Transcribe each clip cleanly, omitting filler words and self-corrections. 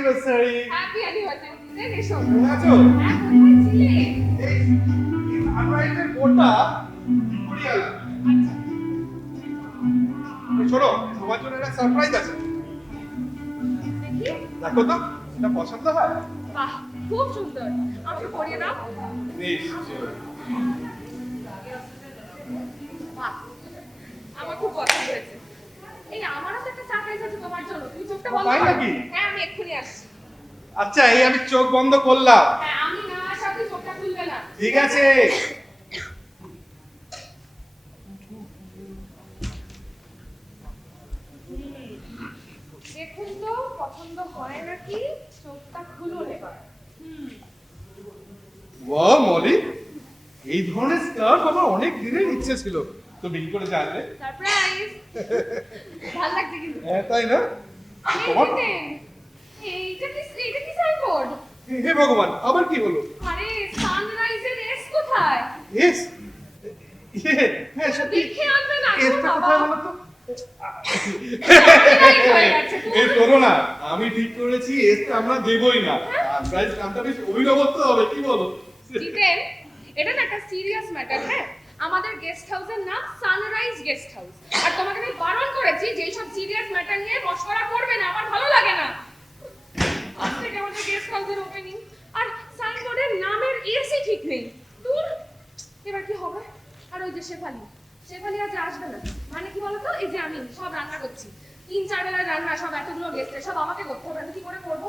Anniversary. Happy anniversary দিদি, এসো। কেমন আছো? হ্যাঁ, কোথায় ছিলে? এই সানরাইজের বোর্ডটা ভিক্টোরিয়া। শোনো, তোমার জন্য একটা সারপ্রাইজ আছে। দেখি। দেখো তো, এটা পছন্দ হয়? বাহ, খুব সুন্দর। আমাকে পরিয়ে দাও। নিশ্চয়। বাহ, আমার খুব পছন্দ হয়েছে। এই আমারও তো একটা সারপ্রাইজ আছে তোমার জন্য। তুমি চোখটা বন্ধ তাই করো। নাকি? হ্যাঁ, আমি এক্ষুনি আসছি। আচ্ছা, এই আমি চোখ বন্ধ করলাম। হ্যাঁ, আমি না আসা অবধি চোখটা খুলবে না। ঠিক আছে। দেখুন তো পছন্দ হয় নাকি, চোখটা খুলুন এবার। ওয়াও মলি, এই ধরনের স্কার্ফ আমার অনেক দিনের ইচ্ছে ছিল। তো বিল করে জানলে? সারপ্রাইজ। ভালো লাগছে কিন্তু। হ্যাঁ, তাই না? এই তোমার দেখেন, এইটা কি সাইনবোর্ড? হে ভগবান, আবার কি হলো? আরে সানরাইজের এস কোথায়? ইয়েস। হ্যাঁ, সত্যি। দেখে আনবে না গো এসটা বাবা। কোথায় বলো তো? Copyright হয়ে গেছে। এই শোনো না, আমি ঠিক করেছি এসটা আমরা দেবই না। সারপ্রাইজ নামটা বেশ অভিনবত্ব হবে, কি বলো? জিতেন, এটা না একটা সিরিয়াস ম্যাটার। হ্যাঁ, আমাদের গেস্ট হাউসের নাম সানরাইজ গেস্ট হাউস। আর তোমাকে আমি বারণ করেছি যে এইসব সিরিয়াস ম্যাটার নিয়ে মশকরা করবে না, আমার ভালো লাগে না। আজ থেকে আমাদের গেস্ট হাউসের ওপেনিং, আর সাইনবোর্ডের নামের এসই ঠিক নেই। দূর, এবার কি হবে? আর ওই যে শেফালি আজ আসবে না। মানে কি বলতো, এই যে আমি সব রান্না করছি, 3-4 বেলার রান্না, সব এতগুলো গেস্টের সব আমাকে করতে হবে। আমি কি করে করবো?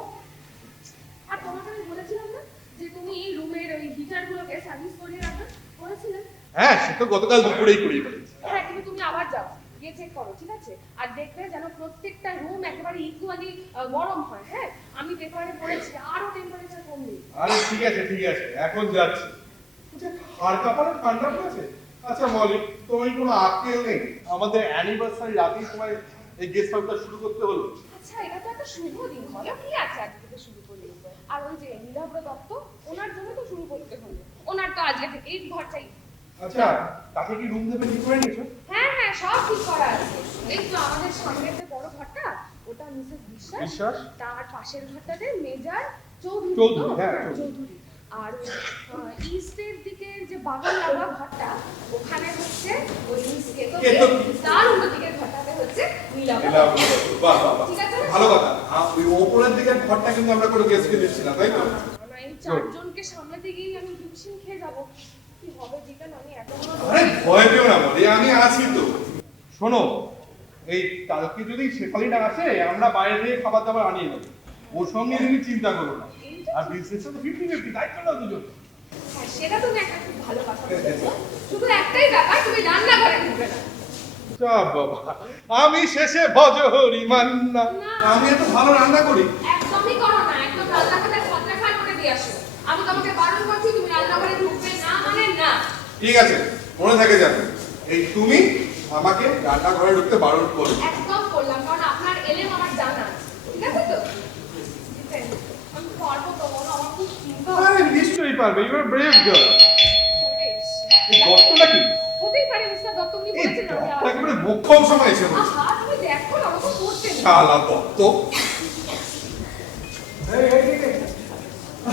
আর তোমাকে আমি বলেছিলাম না যে তুমি এই রুমের ওই হিটারগুলোকে সার্ভিস করিয়ে রাখবে, করেছিলে? হ্যাঁ, সে তো গতকাল দুপুরেই করিয়ে ফেলেছি। হ্যাঁ, কিন্তু তুমি আবার যাও, গিয়ে চেক করো, ঠিক আছে? আর দেখবে যেন প্রত্যেকটা রুম একেবারে ইকুয়ালি গরম হয়। হ্যাঁ, আমি পেপারে পড়েছি আরো টেম্পারেচার কমবে। আরে ঠিক আছে, ঠিক আছে, এখন যাচ্ছি। আচ্ছা, হাড় কাঁপানো ঠান্ডা পড়েছে? আচ্ছা মলি, তোমার কোনো আক্কেল নেই? আমাদের অ্যানিভার্সারি রাতেই তোমার এই গেস্ট হাউসটা শুরু করতে হলো। আচ্ছা, এটা তো একটা শুভ দিন, বলো কি আছে আজকে থেকে শুরু করি? আর ওই যে নীলাব্র দত্ত, ওনার জন্য তো শুরু করতে হলো। ওনার তো আজকে থেকেই ঘর চাই। আচ্ছা, তাকে কি রুম দেবে ঠিক করে নিয়েছো? হ্যাঁ হ্যাঁ, সব ঠিক করা আছে। এই তো আমাদের সামনের যে বড় ঘরটা, ওটা মিসেস বিশ্বাস। বিশ্বাস? তার পাশের ঘরটাতে মেজর চৌধুরী। চৌধুরী, তো? হ্যাঁ, চৌধুরী। আর ইস্টের দিকে যে বাগান লাগা ঘরটা, ওখানে হচ্ছে ওই মিস কেতকী। কেতকী। তার উল্টো দিকের ঘরটাতে হচ্ছে নীলাভ। বাহ বাহ বাহ, ঠিক আছে না? ভালো কথা। ওই ওপরের দিকের ঘরটা কিন্তু আমরা কোনো গেস্টকে দিচ্ছি না, তাই তো? না, এই চারজনকে সামলাতে গিয়ে আমি হিমশিম খেয়ে যাবো। কি হবে জিতেন, আমি এতগুলো আরে ভয় পেও না মলি, আমি আছি তো। শোনো, এই কালকে যদি শেফালি না আসে, আমরা বাইরে থেকে খাবার দাবার আনিয়ে নেবো। ওর সঙ্গে তুমি চিন্তা করো না। আর বিজনেসটা তো 50-50, দায়িত্ব না দুজন। হ্যাঁ, সেটা তুমি একটা খুব ভালো কথা বলেছো। শুধু একটাই ব্যাপার, তুমি রান্নাঘরে ঢুকবে না। যা বাবা, আমি শেষে ভজহরি মান্না। আমি এত ভালো রান্না করি। একদমই করো না, একদম রান্নাঘরের খরচা খাট করে দিয়ে আসো। আমি তোমাকে বারণ করছি, তুমি রান্নাঘরে ঢুকবে না মানে না। ঠিক আছে, মনে থাকে যাবে। এই তুমি আমাকে রান্নাঘরে ঢুকতে বারণ করো। একদম করলাম, কারণ আপনার এলেম আমার জানা আছে। ঠিক আছে তো? জিতেন, আমি পারবো তো, বলো, আমার খুব চিন্তা হচ্ছে। আরে নিশ্চয়ই পারবে, ইউ আর ব্রেভ গার্ল। বেশ। এই দত্তটা কি? হতেই পারে মিস্টার দত্ত, উনি এই বলেছেন আমি দত্ত আবার- একেবারে মোক্ষম সময় এসে পড়েছে। আহা, তুমি দেখো না, আমাকে করতে দিন। শালা দত্ত।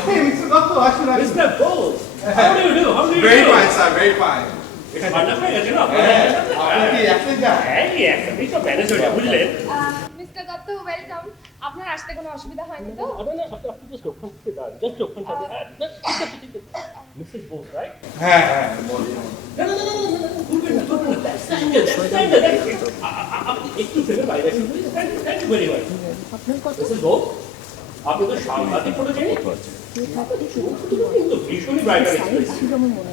Hey, Mr. Dotto, আসুন, আসুন। Mr. Bose, how do you do? How do you Very do? fine, sir, very fine. ঠান্ডা হয়ে গেছে না? হ্যাঁ, আপনি কি একলাই যান? এই একদমই তো ম্যানেজ হয়ে যায়, বুঝলেন? Mister Dutta, welcome. আপনার আসতে কোনো অসুবিধা হয়নি তো? আপনি just open to that. Just open to that. Mrs. Bose, right? হ্যাঁ, হ্যাঁ, বলি। No, ঘুরবেন না, ঘুরবেন না। Stand there, stand there. আপনি একটু ভেবে বাইরে আসুন, please. Thank you very much. Mrs. Bose, আপনি তো সাংঘাতিক ফটো চাই কিন্তু ভীষণই brighter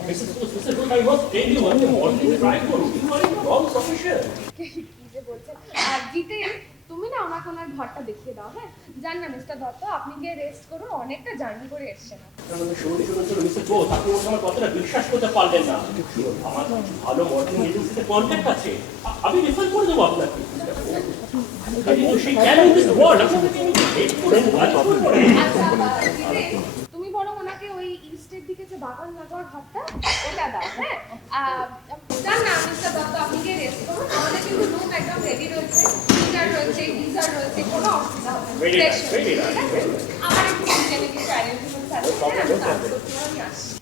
Mrs. Bose, I was telling you one thing, modeling is right for you are in the wrong profession. কি যে বলছেন? আর জিতেন, তুমি না ওনাকে ওনার ঘরটা দেখিয়ে দাও। হ্যাঁ, জান না মিস্টার দত্ত, আপনি গিয়ে রেস্ট করুন, অনেকটা জার্নি করে এসেছেন। শুনুন মিসেস বোস, আপনি ওর আমার কথাটা বিশ্বাস করতে পারলেন না। আমার ভালো মডেলিং এজেন্সিতে কন্ট্যাক্ট আছে, আমি রেফার করে দেবো আপনাকে। কিন্তু সেই ক্যান ইন দিস ওয়ার্ল্ড আপনাকে আমি হেড করে আচ্ছা, জিতেন, তুমি বরং ওনাকে ওই ইস্টের দিকে যে বাগান লাগার ঘরটা, ওটা দাও। হ্যাঁ, জান না মিস্টার দত্ত, আপনি গিয়ে রেস্ট করুন, আমাদের কিন্তু রুম একদম রেডি রয়েছে, হিটার রয়েছে, গিজার রয়েছে, কোনো অসুবিধা হবে না। Very nice, Fresh, very ঠিক nice. আছে?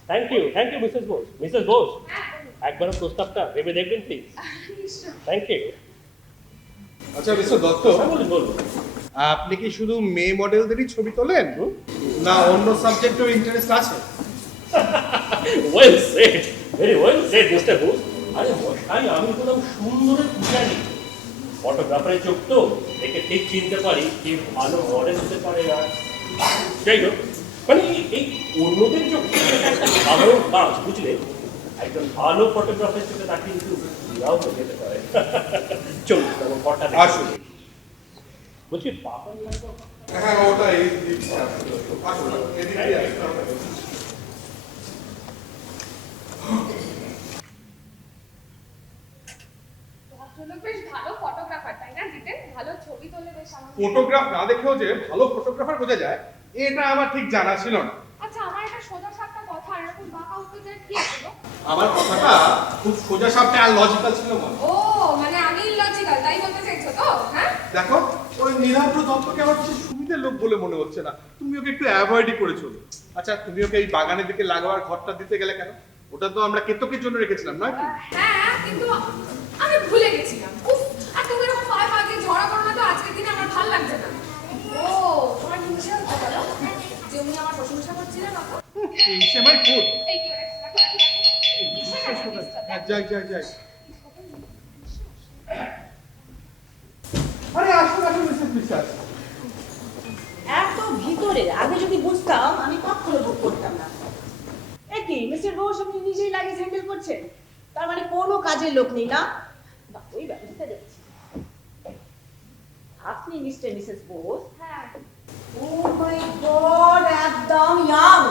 Thank you Mrs Bose. Mrs Bose, হ্যাঁ, একবার প্রস্তাবটা ভেবে দেখবেন প্লিজ। নিশ্চয়ই। Thank you. আচ্ছা মিস্টার দত্ত, বলুন। আপনি কি শুধু মেয়ে মডেলদেরই ছবি তোলেন না অন্য সাবজেক্টেও ইন্টারেস্ট আছে? Well said, very well said mister Bose. আরে মশাই, আমি বললাম সুন্দরের পূজারি, ফটোগ্রাফারের চোখ তো একে ঠিক চিনতে পারি যে ভালো মডেল হতে পারে। আর যাই হোক, মানে এই অন্যদের চোখ একটা সাধারণ কাজ, বুঝলে? একজন ভালো ফটোগ্রাফারের চোখে তা কিন্তু ইরাও তো যেতে পারে। চলুন তখন ঘরটা আসুন। বলছি বাবা হ্যাঁ ওটাই আসুন, এদিকে আসুন। ভদ্রলোক বেশ ভালো ফটোগ্রাফার, তাই না জিতেন? ভালো ছবি তোলে বেশ আমার। ফটোগ্রাফ না দেখেও যে ভালো ফটোগ্রাফার বোঝা যায় এটা আমার ঠিক জানা ছিল না। আচ্ছা, আমার একটা সোজা সাপটা কথা, এরকম বাঁকা উত্তর দেওয়ার কি ছিল? আমার কথাটা খুব সোজা সাপটা আর লজিক্যাল ছিল মনে। ও মানে আমি ইলজিক্যাল তাই বলতে চাইছো তো? হ্যাঁ, দেখো ওই নীলাম্র দত্তকে আমার কিছু সুবিধার লোক বলে মনে হচ্ছে না, তুমি ওকে একটু অ্যাভয়েডই করে চলো। আচ্ছা তুমি ওকে এই বাগানের দিকে লাগাবার ঘরটা দিতে গেলে কেন? ওটা তো আমরা কেতকের জন্য রেখেছিলাম নয় কি? হ্যাঁ, কিন্তু আমি ভুলে গেছিলাম। উফ, আর তুমি এরকম পায়ে পা দিয়ে ঝগড়া করো না তো, আজকের দিনে আমার ভালো লাগছে না। ও তোমার হিংসে হচ্ছে বলো যে উনি আমার প্রশংসা করছিলেন অত? সে মাই ফুড। এই কি রে, রাখো, রাখো, রাখো। কিসের রাখো, কিসটা? যাই যাই যাই। আরে আসুন আসুন মিসেস বিশ্বাস। এত ভিতরে আগে যদি বুঝতাম আমি কখনো বুক করতাম না। কি মিস্টার বোস, আপনি নিজেই লাগেজ হ্যান্ডেল করছেন? তার মানে কোনো কাজের লোক নেই না? বাহ, ওই ব্যবস্থা দেখছি। আপনি মিস্টার মিসেস বোস? হ্যাঁ, ও মাই গড, একদম ইয়াং।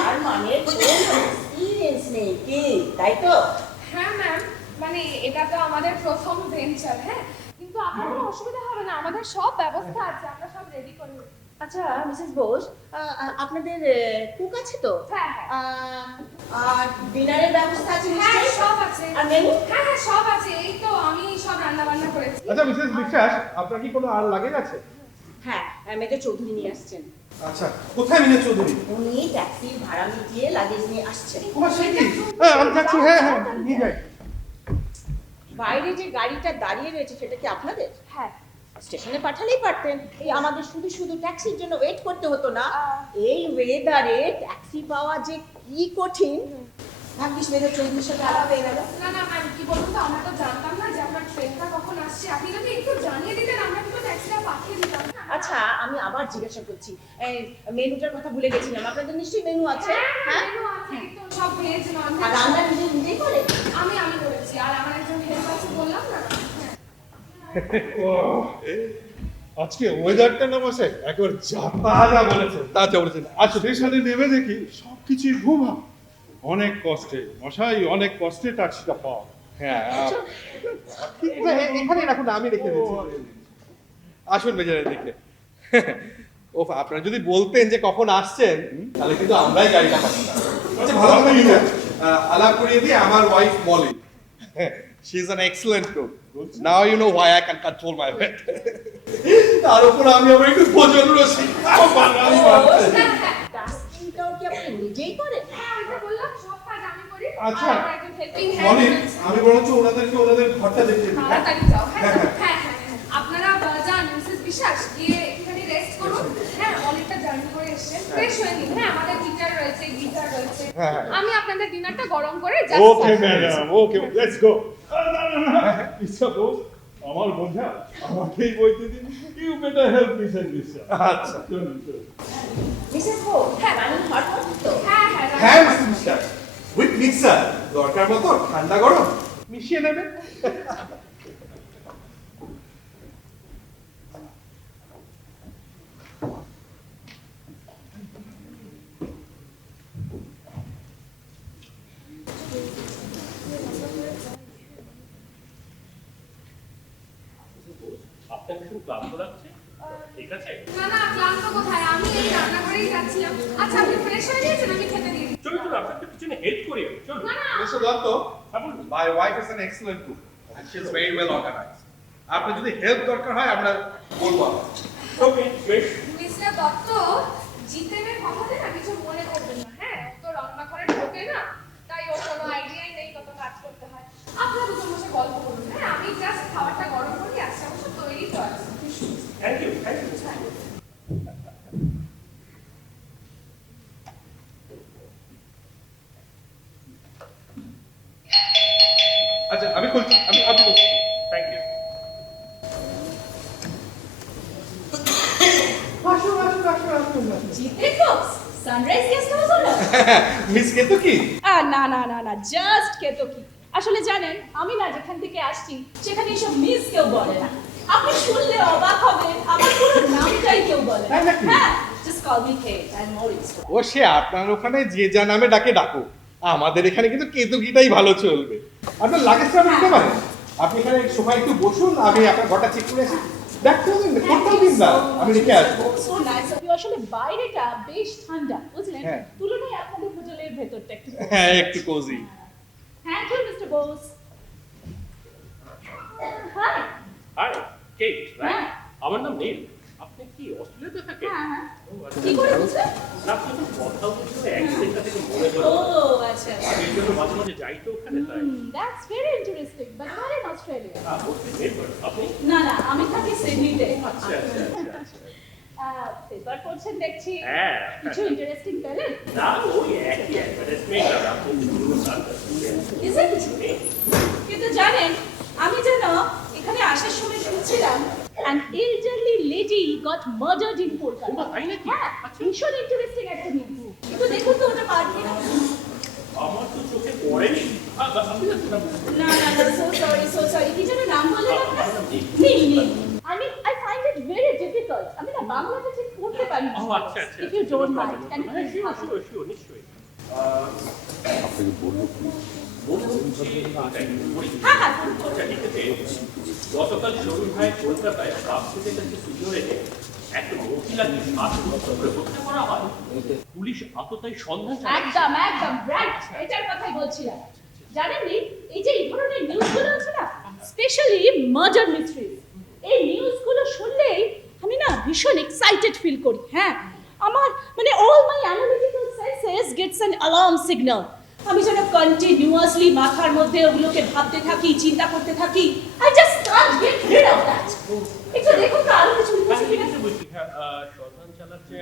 তার মানে কোনো এক্সপিরিয়েন্স নেই কি, তাই তো? হ্যাঁ ম্যাম, মানে এটা তো আমাদের প্রথম ভেঞ্চার। হ্যাঁ, কিন্তু আপনার কোনো অসুবিধা হবে না, আমাদের সব ব্যবস্থা আছে, আমরা সব রেডি করে নেব। আচ্ছা মিসেস বোস, আপনাদের কুক আছে তো? হ্যাঁ, হ্যাঁ। আর ডিনারের ব্যবস্থা আছে হ্যাঁ, নিশ্চয়ই? সব আছে। আর মেনু? হ্যাঁ হ্যাঁ, সব আছে, এই তো আমি সব রান্না বান্না করেছি। আচ্ছা মিসেস বিশ্বাস, আপনার কি কোনো আর লাগেজ আছে? হ্যাঁ, মেজর চৌধুরী নিয়ে আসছেন। আচ্ছা কোথায় মিনা চৌধুরী? উনি ট্যাক্সির ভাড়া মিটিয়ে লাগেজ নিয়ে আসছেন। তোমার সে কি? হ্যাঁ আমি যাচ্ছি, হ্যাঁ হ্যাঁ নিয়ে যাই। বাইরে যে গাড়িটা দাঁড়িয়ে রয়েছে সেটা কি আপনাদের? হ্যাঁ, স্টেশনে পাঠালেই পারতেন, এই আমাদের শুধু শুধু ট্যাক্সির জন্য ওয়েট করতে হতো না। এই ওয়েদারে ট্যাক্সি পাওয়া যে কি কঠিন। ভাগ্যিস মেজর চৌধুরীর সাথে আলাপ হয়ে গেল। না না ম্যাম, কি বলুন তো, আমরা তো জানতাম না যে আপনার ট্রেনটা কখন আসছে। আপনি যদি একটু জানিয়ে দিতেন আমরা কিন্তু ট্যাক্সিটা পাঠিয়ে দিতাম। আচ্ছা আমি আবার জিজ্ঞাসা করছি, এই মেনুটার কথা ভুলে গেছিলাম, আপনাদের নিশ্চয়ই মেনু আছে? হ্যাঁ, হ্যাঁ, মেনু আছে, এই তো সব ভেজ নন আর ভেজ। রান্না নিজেই করে? আমি করেছি, আর আমার একজন হেল্প আছে বললাম না। আজকে ওয়েদারটা না বসে একবার যা বলেছে তা বলেছেন। আর স্টেশনে নেমে দেখি সবকিছুই ঘুমা। অনেক কষ্টে মশাই, অনেক কষ্টে ট্যাক্সিটা পাওয়া। হ্যাঁ এখানে রাখুন, আমি রেখে দিচ্ছি। আসুন বেজারের দিকে। ও আপনারা যদি বলতেন যে কখন আসছেন তাহলে কিন্তু আমরাই গাড়িটা পাঠাতাম। আচ্ছা ভালো কথা কি আলাপ করিয়ে দিয়ে আমার wife Molly. She is an excellent cook. Now you know why I can control my weight. তার উপর আমি আবার একটু ভোজন রসিক। টাস্কিংটাও কি আপনি নিজেই করেন? হ্যাঁ, আমি তো বললাম সব কাজ আমি করি। আচ্ছা, আর আমার একজন হেল্পিং মলি হ্যান্ড। আমি বরঞ্চ ওনাদেরকে ওনাদের ঘরটা দেখিয়ে দিই। তাড়াতাড়ি যাও। হ্যাঁ হ্যাঁ হ্যাঁ, আপনারা যান মিসেস বিশ্বাস, গিয়ে একটুখানি রেস্ট করুন। হ্যাঁ, অনেকটা জার্নি করে এসেছেন, ফ্রেশ হয়ে নিন। হ্যাঁ, আমাদের গিটার রয়েছে, গিটার রয়েছে। হ্যাঁ, হ্যাঁ। আমি আপনাদের ডিনারটা গরম করে okay madam, okay let's go. ইচ্ছা বোস, আমার বোঝা আমাকেই বইতে দিন। ইউ বেটার হেল্প মিসেস বিশ্বাস। আচ্ছা চলুন চলুন। মিসেস বোস, হ্যাঁ রান্না হট তো? হ্যাঁ হ্যাঁ হ্যাঁ মিস্টার বিশ্বাস, উইথ মিক্সার দরকার মতো ঠান্ডা গরম মিশিয়ে নেবে। আপনাকে খুব ক্লান্ত লাগছে? ঠিক আছে, না না, ক্লান্ত কোথায়, আমি এই রান্না করেই যাচ্ছিলাম। আচ্ছা আপনি ফ্রেশ হয়ে গিয়েছেন, আমি খেতে দিয়ে দিই। চলুন আপনাকে পিছনে হেল্প করি আমি। চলুন। না না, মিস্টার দত্ত, হ্যাঁ, বলুন। my wife is an excellent cook and she is very well organized. আপনার যদি হেল্প দরকার হয় আমরা বলবো। ওকে বেশ। মিস্টার দত্ত, জিতেনের কথা আচ্ছা আমি খুলছি, আমি বলছি। Thank you. জিতে বস সানরাইজ গেস্ট হাউস হলো মিস কে তো কি? না না না না জাস্ট কেতকি। আসলে জানেন আমি না যেখান থেকে আসছি সেখানে এসব মিস কেউ বলে না। আপনি শুনলে অবাক হবেন আমার পুরো নামটাই কেউ বলে না। তাই নাকি? হ্যাঁ just call me Kate I am more used. ও সে আপনার ওখানে যে যা নামে ডাকে ডাকো, আমাদের এখানে কিন্তু কেতকিটাই ভালো চলবে। আপনার লাগেজটা আপনি নিতে পারেন, আপনি এখানে সোফায় একটু বসুন, আমি আপনার ঘরটা চেক করে আসি। দেখতে হবে না, কোথাও দিন না, আমি রেখে আসবো। So nice of you. আসলে বাইরেটা বেশ ঠান্ডা বুঝলেন, হ্যাঁ। তুলনায় আপনাদের হোটেলের ভেতরটা একটু হ্যাঁ একটু cosy. Thank you mister Bose. Hi. Hi Kate, হ্যাঁ। আমার নাম নীল। আপনি কি অস্ট্রেলিয়াতে থাকেন? হ্যাঁ ও, আচ্ছা। কি করে বুঝলেন? না, আপনি তো কথা বলতে অ্যাক্সেন্টটা থেকে মনে ও হলো। আচ্ছা আমি এই জন্য মাঝে মাঝে যাই তো ওখানে, তাই। That's very interesting but where in Australia? বলতে মেলবোর্ন। আপনি? না না আমি থাকি সিডনিতে। আচ্ছা আচ্ছা আচ্ছা আচ্ছা। পেপার পড়ছেন দেখছি, হ্যাঁ। কিছু ইন্টারেস্টিং পেলেন? না, ওই একই অ্যাডভার্টাইজমেন্ট আর আপনি পুরো Is it? কিন্তু জানেন আমি যেন এখানে আসার সময় শুনছিলাম an elderly lady got murdered in Kolkata. ওমা, তাই নাকি? হ্যাঁ, আচ্ছা। ভীষণ ইন্টারেস্টিং একটা নিউজ। কিন্তু দেখুন তো ওটা পারবে না। আমার তো চোখে পড়েনি। আপনি জানেন না? না না না so sorry কি যেন নাম বললেন আপনার? নীল নীল। I mean I find it very difficult. আমি না বাংলাটা ঠিক পড়তে পারি না। ও আচ্ছা আচ্ছা। If you don't mind, can you হ্যাঁ, please sure, ask? sure, sure, নিশ্চয়ই। আপনাকে বললো কি? হ্যাঁ হ্যাঁ আচ্ছা, ঠিক আছে। গতকাল শরীর ভাই কলকাতায় বাস থেকে তাকে সুযোগ এনে একটা মহিলাকে শ্বাসরোধ করে হত্যা করা হয়। পুলিশ আততায়ী সন্ধান চালাচ্ছে। একদম একদম রাইট, এটার কথাই বলছিলাম। জানেননি এই যে এই ধরনের নিউজগুলো আছে না, স্পেশালি মার্ডার মিস্ট্রিজ, এই নিউজগুলো শুনলেই আমি না ভীষণ এক্সাইটেড ফিল করি। হ্যাঁ আমার মানে all my analytical senses gets an alarm signal. আমি যেন কন্টিনিউয়াসলি মাথার মধ্যে ওগুলোকে ভাবতে থাকি, চিন্তা করতে থাকি। I just Kant get rid of that. একটু দেখুন তো আরো কিছু লিখেছে কিনা। সন্ধান চালাচ্ছে।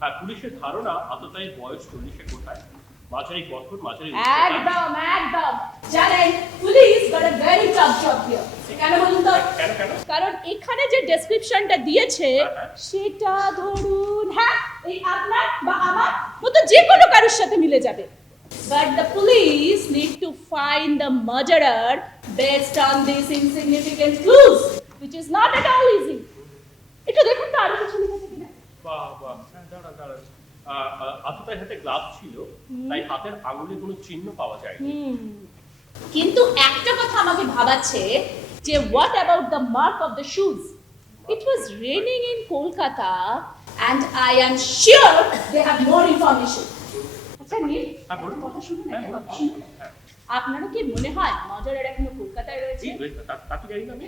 হ্যাঁ, পুলিশের ধারণা আততায়ীর বয়স 40-এ কোথায়, মাঝারি গঠন, মাঝারি উচ্চতা। একদম একদম। জানেন police got a very tough job here. কেন বলুন তো? কেন কেন? কারণ এখানে যে ডেসক্রিপশনটা দিয়েছে হ্যাঁ। সেটা ধরুন হ্যাঁ এই আপনার বা আমার মতো যে কোনো কারোর সাথে মিলে যাবে। But the police need to find the murderer based on these insignificant clues, which is not at all easy. একটু দেখুন তো আরো কিছু লিখেছে কিনা। বাহ বাহ, হ্যাঁ, দাঁড়ান দাঁড়ান। আততায়ীর হাতে গ্লাভস ছিল, তাই হাতের আঙুলে কোনো চিহ্ন পাওয়া যায়নি। কিন্তু একটা কথা আমাকে ভাবাচ্ছে যে what about the mark of the shoes? It was raining in Kolkata and I am sure they have more information. আচ্ছা নীল, হ্যাঁ, বলুন। কথা শুনুন হ্যাঁ, একটা বলুন। কথা শুনুন। হ্যাঁ। আপনারও কি মনে হয় মজারের এখনো কলকাতায় রয়েছে? তা তো জানি না আমি।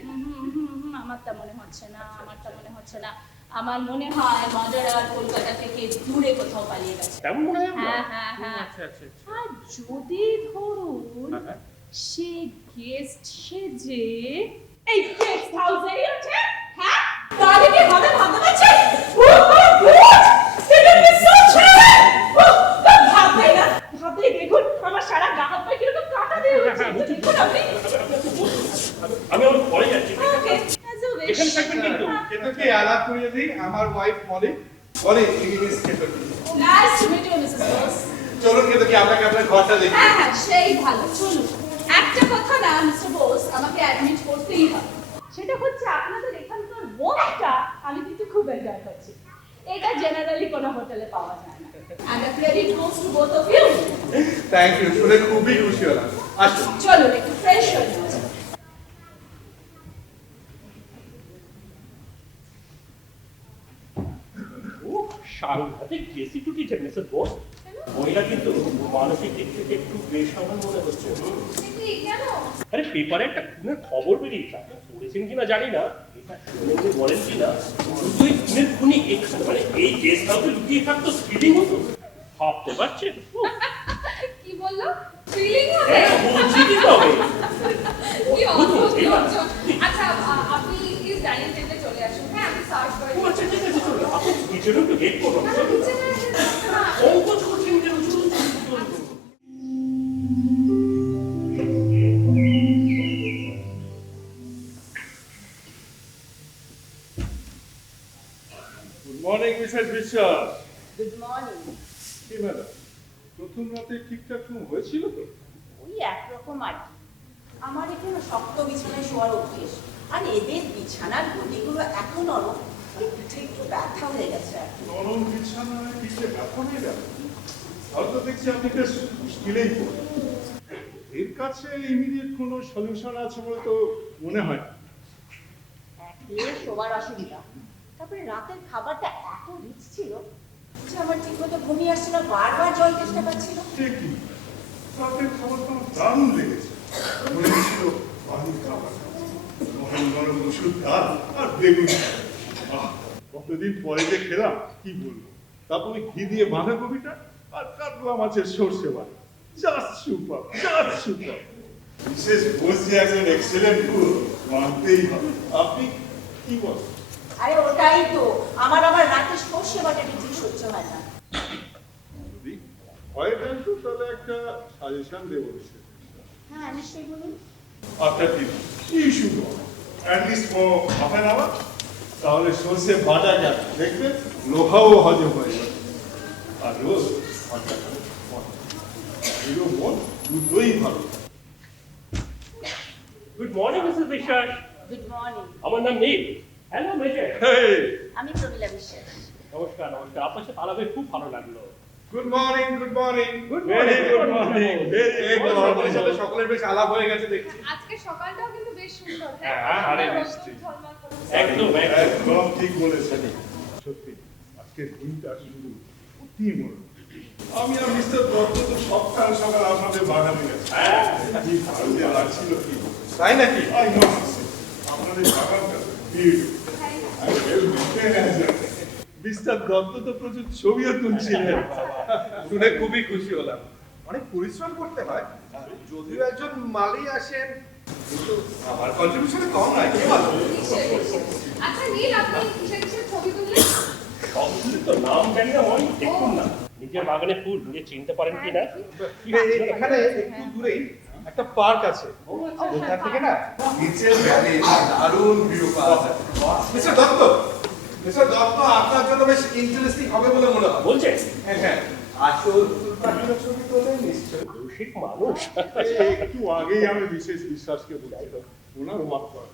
আমার তা মনে হচ্ছে না, আমার তা মনে হচ্ছে না। আমার মনে হয় মজারার কলকাতা থেকে দূরে কোথাও পালিয়ে গেছে। তেমন মনে হয় আপনার? হ্যাঁ হ্যাঁ হ্যাঁ। আচ্ছা আচ্ছা আচ্ছা। আর যদি ধরুন হ্যাঁ, হ্যাঁ। সে গেস্ট সেজে এই গেস্ট হাউসে আছে, হ্যাঁ তাহলে কি হবে ভাবতে পারছেন? ভাবতে দেখুন আমার সারা গা হাত পা কিরকম কাটা দিয়ে উঠছে। দেখুন আপনি। আমি আমার ঘরে যাচ্ছি। Okay, as you wish. এখানে থাকবেন কিন্তু। কেতকি আলাপ করিয়ে দিই, আমার ওয়াইফ মলি। মলি, ইনি miss Ketaki. Nice to meet you, Mrs. Bose. চলুন কেতকি আপনাকে আপনার ঘরটা দেখি। হ্যাঁ হ্যাঁ সেই ভালো, চলুন। একটা কথা না মিস্টার বোস আমাকে অ্যাডমিট করতেই হবে, সেটা হচ্ছে আপনাদের এখানকার ওয়ার্কটা আমি কিন্তু খুব এনজয় করছি। এটা জেনারেলি কোনো হোটেলে পাওয়া যায় না। And the credit goes to both of you. Thank you, শুনে খুবই খুশি হলাম। আসুন। চলুন একটু ফ্রেশ হয়ে নেওয়া যাক। ও, সাংঘাতিক গেসি টুটিছে মিসেস বোস। মহিলা কিন্তু মানসিক দিক থেকে একটু বেসামাল মনে হচ্ছে। কেন? আরে পেপারে একটা খুনের খবর বেরিয়েছে, আপনি পড়েছেন কিনা জানি না, এটা শুনে উনি বলেন কিনা, দুই খুনের খুনি এখানে মানে এই গেস্ট হাউসে লুকিয়ে থাকতো, স্কিলিং হতো। ভাবতে পারছেন? কি বললো? ফিলিং হবে? হ্যাঁ, বলছি কি তবে। কি অদ্ভুত লোকজন। আচ্ছা আপনি প্লিজ ডাইনিং টেবিলে চলে আসুন। হ্যাঁ আমি সার্ভ করে ও, আচ্ছা, ঠিক আছে, চলুন। আপনি চলুন একটু গেট করুন না, নিচে না, না। সংকোচ করছেন কেন চলুন চলুন গুড মর্নিং মিসেস বিশ্বাস। Good morning. কি ম্যাডাম, প্রথম রাতে ঠিকঠাক ঘুম হয়েছিল তো? ওই একরকম আর কি। আমার এখানে শক্ত বিছানায় শোয়ার অভ্যেস, আর এদের বিছানার গদিগুলো এত নরম, এই পিঠে একটু ব্যথা হয়ে গেছে আর কি। নরম বিছানায় পিঠে ব্যথা হয়ে গেল? হয়তো দেখছি আপনি বেশ মুশকিলেই পড়লেন। এর কাছে ইমিডিয়েট কোনো সলিউশন আছে বলে তো মনে হয় না। এর শোবার অসুবিধা, তারপরে রাতের খাবারটা এত রিচ ছিল যে আমার ঠিক মতো ঘুমিয়ে আসছিল, বারবার জল তেষ্টা পাচ্ছিল। ঠিকই, রাতের খাবারটা আমার দারুণ লেগেছে। মনে হচ্ছিল বাড়ির খাবার, গরম গরম ওষুধ ডাল আর বেগুন। আহ, কতদিন পরে যে খেলাম কি বলবো। তারপরে ঘি দিয়ে বাঁধাকপিটা আর কাতলা মাছের সর্ষে বাটা, জাস্ট সুপার, জাস্ট সুপার। বিশেষ বসে একজন এক্সেলেন্ট কুক মানতেই হবে। আপনি কি বলেন? আরে ওটাই তো, আমার আবার রাতে সর্ষে বাটাটা ঠিক সহ্য হয় না। যদি হয় দেন তো তাহলে একটা সাজেশন দেবো বিশেষ। হ্যাঁ নিশ্চয়ই বলুন। after dinner. You should go. At least for half an hour. তাহলে সর্ষে বাটা যাবে, দেখবেন লোহাও হজম হয়ে যাবে। আর রোজ ঘন্টা এরও মন দুটোই ভালো। গুড মর্নিং মিসেস বিশ্বাস গুড মর্নিং। আমার নাম নীল হ্যালো মেজর Hey, আমি প্রমীলা বিশ্বাস। নমস্কার নমস্কার আপনার সাথে আলাপে খুব ভালো লাগলো good morning, good morning, Good very morning, good good morning. morning. Very good আপনাদের সাথে morning. সকলের বেশ আলাপ হয়ে গেছে দেখছি। আজকে সকালটাও কিন্তু বেশ সুন্দর। হ্যাঁ, আরে নিশ্চয়ই। ঝলমল করে। একদম একদম একদম ঠিক বলেছেন। সত্যি আজকের দিনটা শুধু অতি মনোরম। আমি আর মিস্টার দত্ত তো সকাল সকাল আপনাদের বাগানে গেছি। কি ভালো যে লাগছিল কি। তাই নাকি? I know, আপনাদের বাগানটা মিস্টার দত্ত তো প্রচুর ছবিও তুলছিলেন। শুনে খুবই খুশি হলাম। অনেক পরিশ্রম করতে হয়, যদিও একজন মালি আসেন, কিন্তু আমার কন্ট্রিবিউশন কম নয়, কি বলো? নিশ্চয়ই, নিশ্চয়ই। আচ্ছা নীল, আপনি কিসের কিসের ছবি তুললেন? সবগুলো তো নাম জানি না মনে দেখুন না নিজের বাগানে ফুল নিজে চিনতে পারেন কি না এখানে একটু দূরেই একটা পার্ক আছে, ওখান থেকে না নিচের ভ্যালি দারুণ ভিউ পাওয়া যায়। মিস্টার দত্ত, মিস্টার দত্ত, আপনার জন্য বেশ ইন্টারেস্টিং হবে বলে মনে হয়। বলছেন হ্যাঁ হ্যাঁ, আসল ফুল পাখির ছবি তোলেন নিশ্চয়ই। রসিক মানুষ একটু আগেই আমি বিশেষ বিশ্বাসকে বলছিলাম ওনার মত করা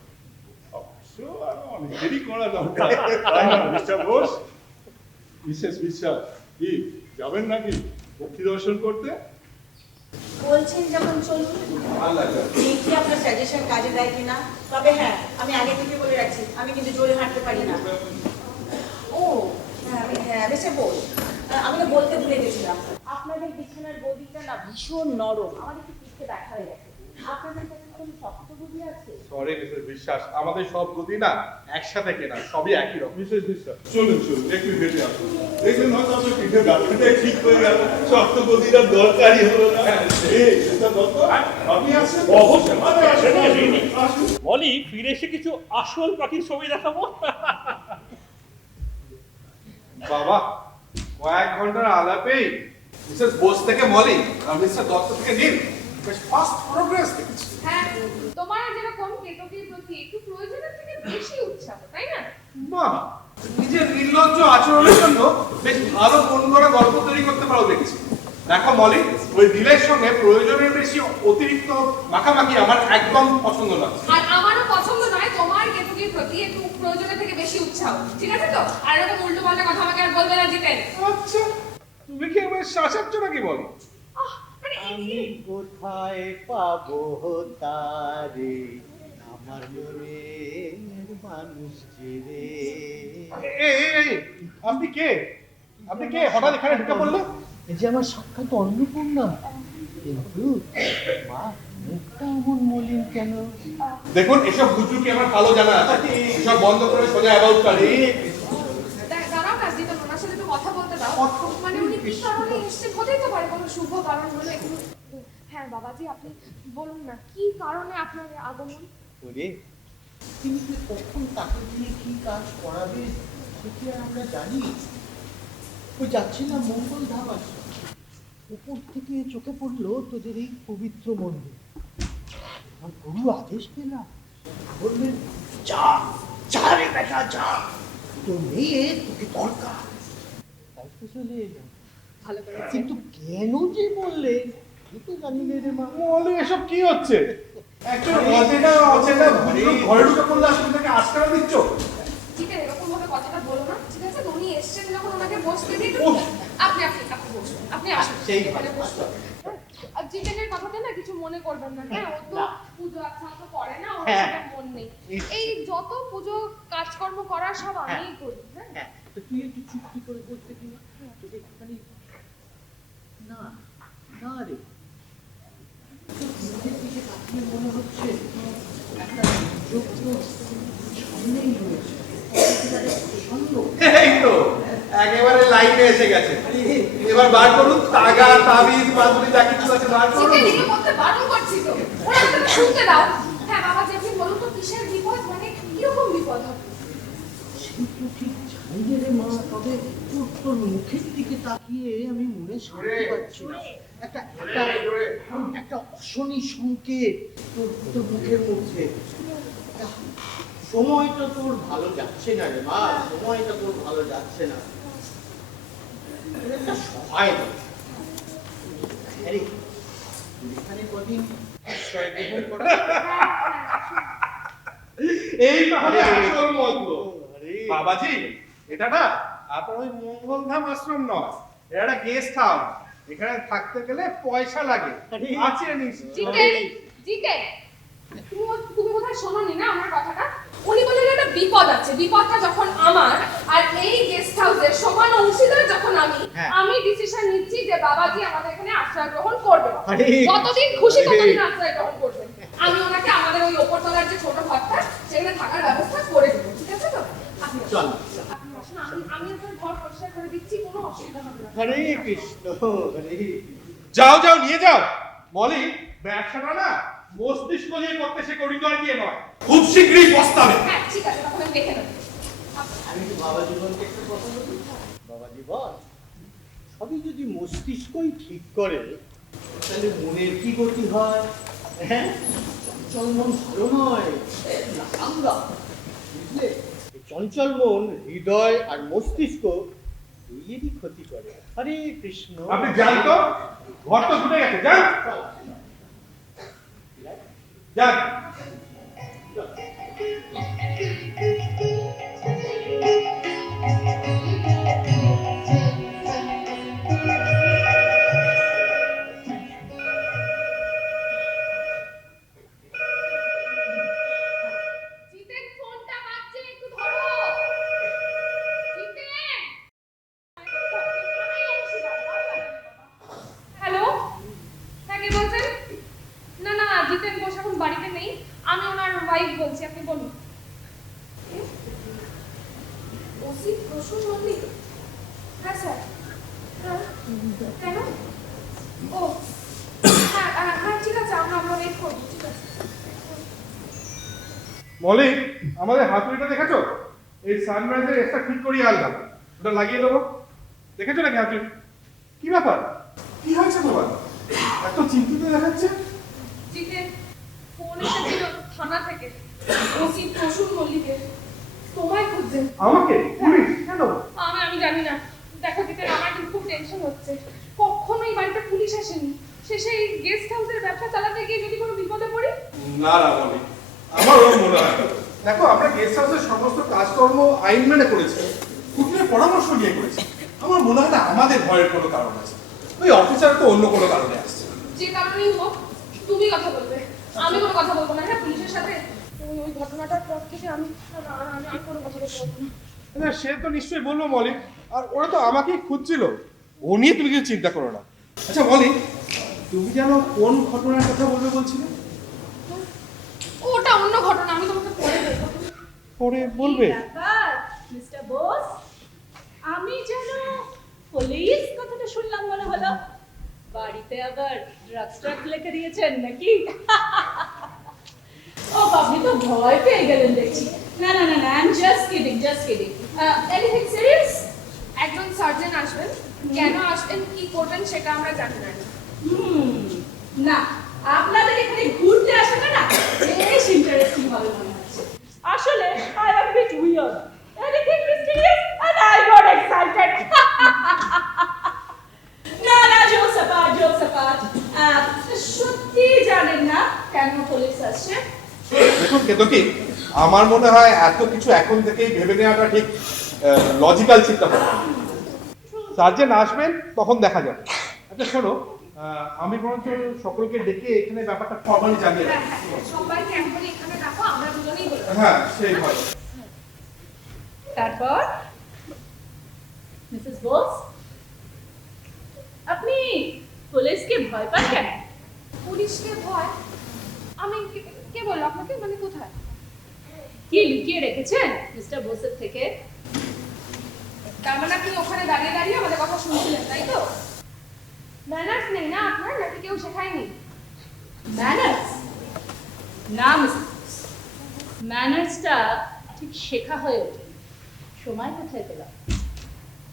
অবশ্য আরো অনেকেরই করা দরকার, তাই না মিস্টার বোস? বিশেষ বিশ্বাস কি যাবেন নাকি পক্ষী দর্শন করতে? বলছেন যখন চলুন, ভালো লাগবে। দেখি আপনার সাজেশন কাজে দেয় কিনা। তবে হ্যাঁ, আমি আগে থেকে বলে রাখছি, আমি কিন্তু জোরে হাঁটতে পারি না। ও হ্যাঁ মিস্টার বোস, আমি তো বলতে ভুলে গেছিলাম, আপনাদের বিছানার গদিটা না ভীষণ নরম, আমার একটু পিঠে ব্যথা হয়ে গেছে। আপনাদের কাছে কোনো শক্ত গদি আছে? সরি মিসেস বিশ্বাস, আমাদের সব গদি না একসাথে কেনা, সবই একই রকম। বিশেষ বিশ্বাস চলুন চলুন একটু হেঁটে আসুন, দেখবেন হয়তো আপনার পিঠে ব্যথাটাই ঠিক হয়ে গেল, শক্ত গদিটার দরকারই হলো না। এই মিস্টার দত্ত, আপনি আসছেন? অবশ্যই। আরে, আসুন, আসুন, আসুন। বলি ফিরে এসে কিছু আসল পাখির ছবি দেখাবো বাবা, কয়েক ঘন্টার আলাপেই মিসেস বোস থেকে মলি আর মিস্টার দত্ত থেকে নীল বেশ ফাস্ট প্রোগ্রেস দেখছি। হ্যাঁ, তোমার যেরকম কেতকীর প্রতি একটু প্রয়োজনের থেকে বেশি উৎসাহ, তাই না? বাহ, নিজের নির্লজ্জ আচরণের জন্য বেশ ভালো ফোন করা গল্প তৈরি করতে পারো দেখছি। দেখো মলি, ওই দিলের সঙ্গে প্রয়োজনের বেশি অতিরিক্ত মাখামাখি আমার একদম পছন্দ না। আর আমারও পছন্দ নয় তোমার কেতকীর প্রতি একটু প্রয়োজনের থেকে বেশি উৎসাহ, ঠিক আছে তো? আর এরকম উল্টো পাল্টা কথা আমাকে আর বলবে না জিতেন। আচ্ছা, তুমি কি আমার শাসাচ্ছ নাকি বলো? মানে আমি কোথায় পাবো তারে আমার মনের মানুষ রে। এই, আপনি কে? আপনি কে হঠাৎ এখানে ঢুকে পড়লেন? এই যে আমার সাক্ষাৎ অন্নপূর্ণা, কিন্তু মা মুখটা এমন মলিন কেন? দেখুন, এসব বুঝুকি আমার ভালো জানা আছে, এসব বন্ধ করে সোজা অ্যাবাউট কারি। দাঁড়াও না জিতেন, ওনার সাথে একটু কথা বলতে দাও। মানে উনি কি কারণে এসেছেন, হতেই তো পারে কোনো শুভ কারণ হলো একটু। হ্যাঁ বাবাজি, আপনি বলুন না কি কারণে আপনার এই আগমন? ওরে, কিন্তু কখন তাকে দিয়ে কি কাজ করাবে সে সে কি আর আমরা জানি? ও যাচ্ছিলাম মঙ্গল ধাম আশ্রম, উপর থেকে চোখে পড়লো তোদের এই পবিত্র মন্দির। আর গুরু আদেশ পেলাম, বললেন যা যা রে বেটা যা, তোর মেয়ে তোকে দরকার। তাই তো চলে এলাম। ভালো করে কিন্তু কেন যে বললে আমি তো জানি না রে মা। মলি এসব কি হচ্ছে? একজন অচেনা অচেনা ভদ্রলোক ঘরে ঢুকে পড়লে আসলে তাকে আটকানো দিচ্ছ? ঠিক আছে, এরকম ভাবে কথাটা বলো না, ঠিক আছে? তো উনি এসেছেন যখন ওনাকে বসতে দিন। আপনি আপনি আপনি বসুন, আপনি আসুন, এখানে বসুন। আর জিতেনের কথাতে না কিছু মনে করবেন না, হ্যাঁ? ও তো পুজো আচ্ছা তো করে না, ওর সেটা মন নেই। এই যত পুজো কাজকর্ম করার সব আমিই করি, হ্যাঁ? তো তুই একটু চুক্তি করে বলতে কি না, তোকে একটুখানি না না রে, তোর মুখের দিকে তাকিয়ে মনে হচ্ছে একটা যোগ্য সামনেই রয়েছে, একেবারে প্রসন্ন। এই তো একেবারে লাইনে এসে গেছে। এবার বার করুন তাগা তাবিজ মাদুরি যা কিছু আছে বার করুন। জিতেন এগুলো করতে বারণ করছি তো, ওরা তো শুনতে দাও। হ্যাঁ বাবা, যে আপনি বলুন তো কিসের বিপদ, মানে কিরকম বিপদ হবে? সেই তো ঠিক জানি না রে মা, তবে তোর মুখের দিকে তাকিয়ে আমি মনে শান্তি পাচ্ছি না। একটা একটা একটা অশনি সংকেত তোর মুখের মধ্যে। সময়টা তোর ভালো যাচ্ছে না রে মা, সময়টা তোর ভালো যাচ্ছে না। এর একটা সহায় দে। আরে এখানে কদিন আশ্রয় গ্রহণ করা। এই তাহলে আসল মন্ত্র। আরে বাবাজি, এটা না আপনার ওই মঙ্গলধাম আশ্রম নয়, এটা একটা গেস্ট হাউস। এখানে থাকতে গেলে পয়সা লাগে। আছে জিতেন, জিতেন, তুমি বোধহয় শোনোনি না আমার কথাটা। উনি বললেন একটা বিপদ আছে, বিপদটা যখন আমার আর এই গেস্ট হাউসের সমান অংশীদার যখন আমি ডিসিশন নিচ্ছি যে বাবাজি আমাদের এখানে আশ্রয় গ্রহণ করবে, আরে, যতদিন খুশি ততদিন আশ্রয় গ্রহণ করবেন। আমি ওনাকে আমাদের ওই ওপরতলার যে ছোট ঘরটা সেখানে থাকার ব্যবস্থা করে দেবো, ঠিক আছে তো? আপনি চল। আপনি বসুন, আমি আপনার ঘর পরিষ্কার করে দিচ্ছি, কোনো অসুবিধা হবে না। হরে কৃষ্ণ হরে। যাও যাও নিয়ে যাও। মলি, ব্যবসাটা না মস্তিষ্ক দিয়ে করতে, সে হৃদয় দিয়ে নয়। খুব শীঘ্রই পস্তাবে। হ্যাঁ ঠিক আছে, তখন আমি দেখে নেবো। আমি তো বাবা জীবনকে একটু কথা বলি। বাবা জীবন, সবই যদি মস্তিষ্কই ঠিক করে তাহলে মনের কি গতি হয়? হ্যাঁ, চঞ্চল মন ভালো নয়, লাগাঙ্গা, বুঝলে? এই চঞ্চল মন হৃদয় আর মস্তিষ্ক দুইয়েরই ক্ষতি করে। হরে কৃষ্ণ। আপনি যান তো, ঘর তো ছুটে গেছে, যান যান। জিতেন, ফোনটা বাজছে, একটু ধরো। জিতেন, হ্যালো, হ্যাঁ কে বলছেন? না না, জিতেন বোস এখন বাড়িতে নেই, আমি ওনার ওয়াইফ বলছি, আপনি বলুন। ওসি প্রসূন মল্লিক? হ্যাঁ স্যার। হ্যাঁ কেন? ও হ্যাঁ হ্যাঁ ঠিক আছে, আমরা ওয়েট করবো, ঠিক আছে। মলি, আমাদের হাতুড়িটা দেখেছো? এই সানরাইজের এক্সট্রা ঠিক করিয়ে আনলাম, ওটা লাগিয়ে দেবো। দেখেছো নাকি হাতুড়ি? কি ব্যাপার, কি হয়েছে তোমার? এত চিন্তিত দেখাচ্ছে। জিতেন, ফোন এসেছিল থানা থেকে, ওসি প্রসূন মল্লিকের, তোমায় খুঁজছেন। আমাকে? পুলিশ কেন? আমি জানি না। দেখো জিতেন, আমার কিন্তু খুব টেনশন হচ্ছে। কখনো এই বাড়িতে পুলিশ আসেনি, শেষে এই গেস্ট হাউসের ব্যবসা চালাতে গিয়ে যদি কোনো বিপদে পড়ি। না না মলি, আমারও মনে হয় না। দেখো, আমরা গেস্ট হাউসের সমস্ত কাজকর্ম আইন মেনে করেছি, উকিলের পরামর্শ নিয়ে করেছি। আমার মনে হয় না আমাদের ভয়ের কোনো কারণ আছে। ওই অফিসার তো অন্য কোনো কারণে আসছে। যে কারণেই হোক, তুমি কথা বলবে, আমি কোনো কথা বলবো না। হ্যাঁ, পুলিশের সাথে ওই ঘটনাটার পর থেকে আমি কোনো কথা বলতে পারবো না। না, সে তো নিশ্চয়ই বলবো মলি, আর ওরা তো আমাকেই খুঁজছিল, ও নিয়ে তুমি কিছু চিন্তা করো না। আচ্ছা মলি, তুমি যেন কোন ঘটনার কথা বলবে বলছিলে? ওটা অন্য ঘটনা, আমি তোমাকে পরে বলবো। পরে বলবে? মিস্টার বোস, আমি যেন পুলিশ কথাটা শুনলাম মনে হলো। বাড়িতে আবার ড্রাগস লেখে দিয়েছেন নাকি? ও আপনি তো ভয় পেয়ে গেলেন দেখছি। না না না না, I am just kidding, just kidding. Anything serious? একজন সার্জন আসবেন, কেন আসবেন, কি করবেন সেটা আমরা জানি না। না, আপনাদের এখানে ঘুরতে আসবে না, বেশ ইন্টারেস্টিং হবে মনে হচ্ছে। আসলে I am bit weird, anything mysterious and I got excited. না না, জোকস অ্যাপার্ট, সত্যি জানেন না কেন পুলিশ আসছে? দেখুন কেতকী, আমার মনে হয় এত কিছু এখন থেকেই ভেবে নেওয়াটা ঠিক লজিক্যাল চিন্তা ভাবনা। সার্জেন আসবেন তখন দেখা যাবে। আচ্ছা শোনো, আমি বরঞ্চ সকলকে ডেকে এখানে ব্যাপারটা ফর্মালি জানিয়ে হ্যাঁ রাখি। হ্যাঁ, সবাইকে একবারে এখানে রাখো, আমরা দুজনেই বলবো। হ্যাঁ সেই ভালো। তারপর মিসেস বোস, আপনি পুলিশকে ভয় পান কেন? পুলিশকে ভয়? আমি কে বললো আপনাকে, মানে কোথায়? কি লুকিয়ে রেখেছেন মিস্টার বোসের থেকে? তার মানে আপনি ওখানে দাঁড়িয়ে দাঁড়িয়ে আমাদের কথা শুনছিলেন, তাই তো? ম্যানার্স নেই না আপনার, নাকি কেউ শেখায়নি? ম্যানার্স? না মিসেস, ম্যানার্সটা ঠিক শেখা হয়ে ওঠে। সময় কোথায় পেলাম?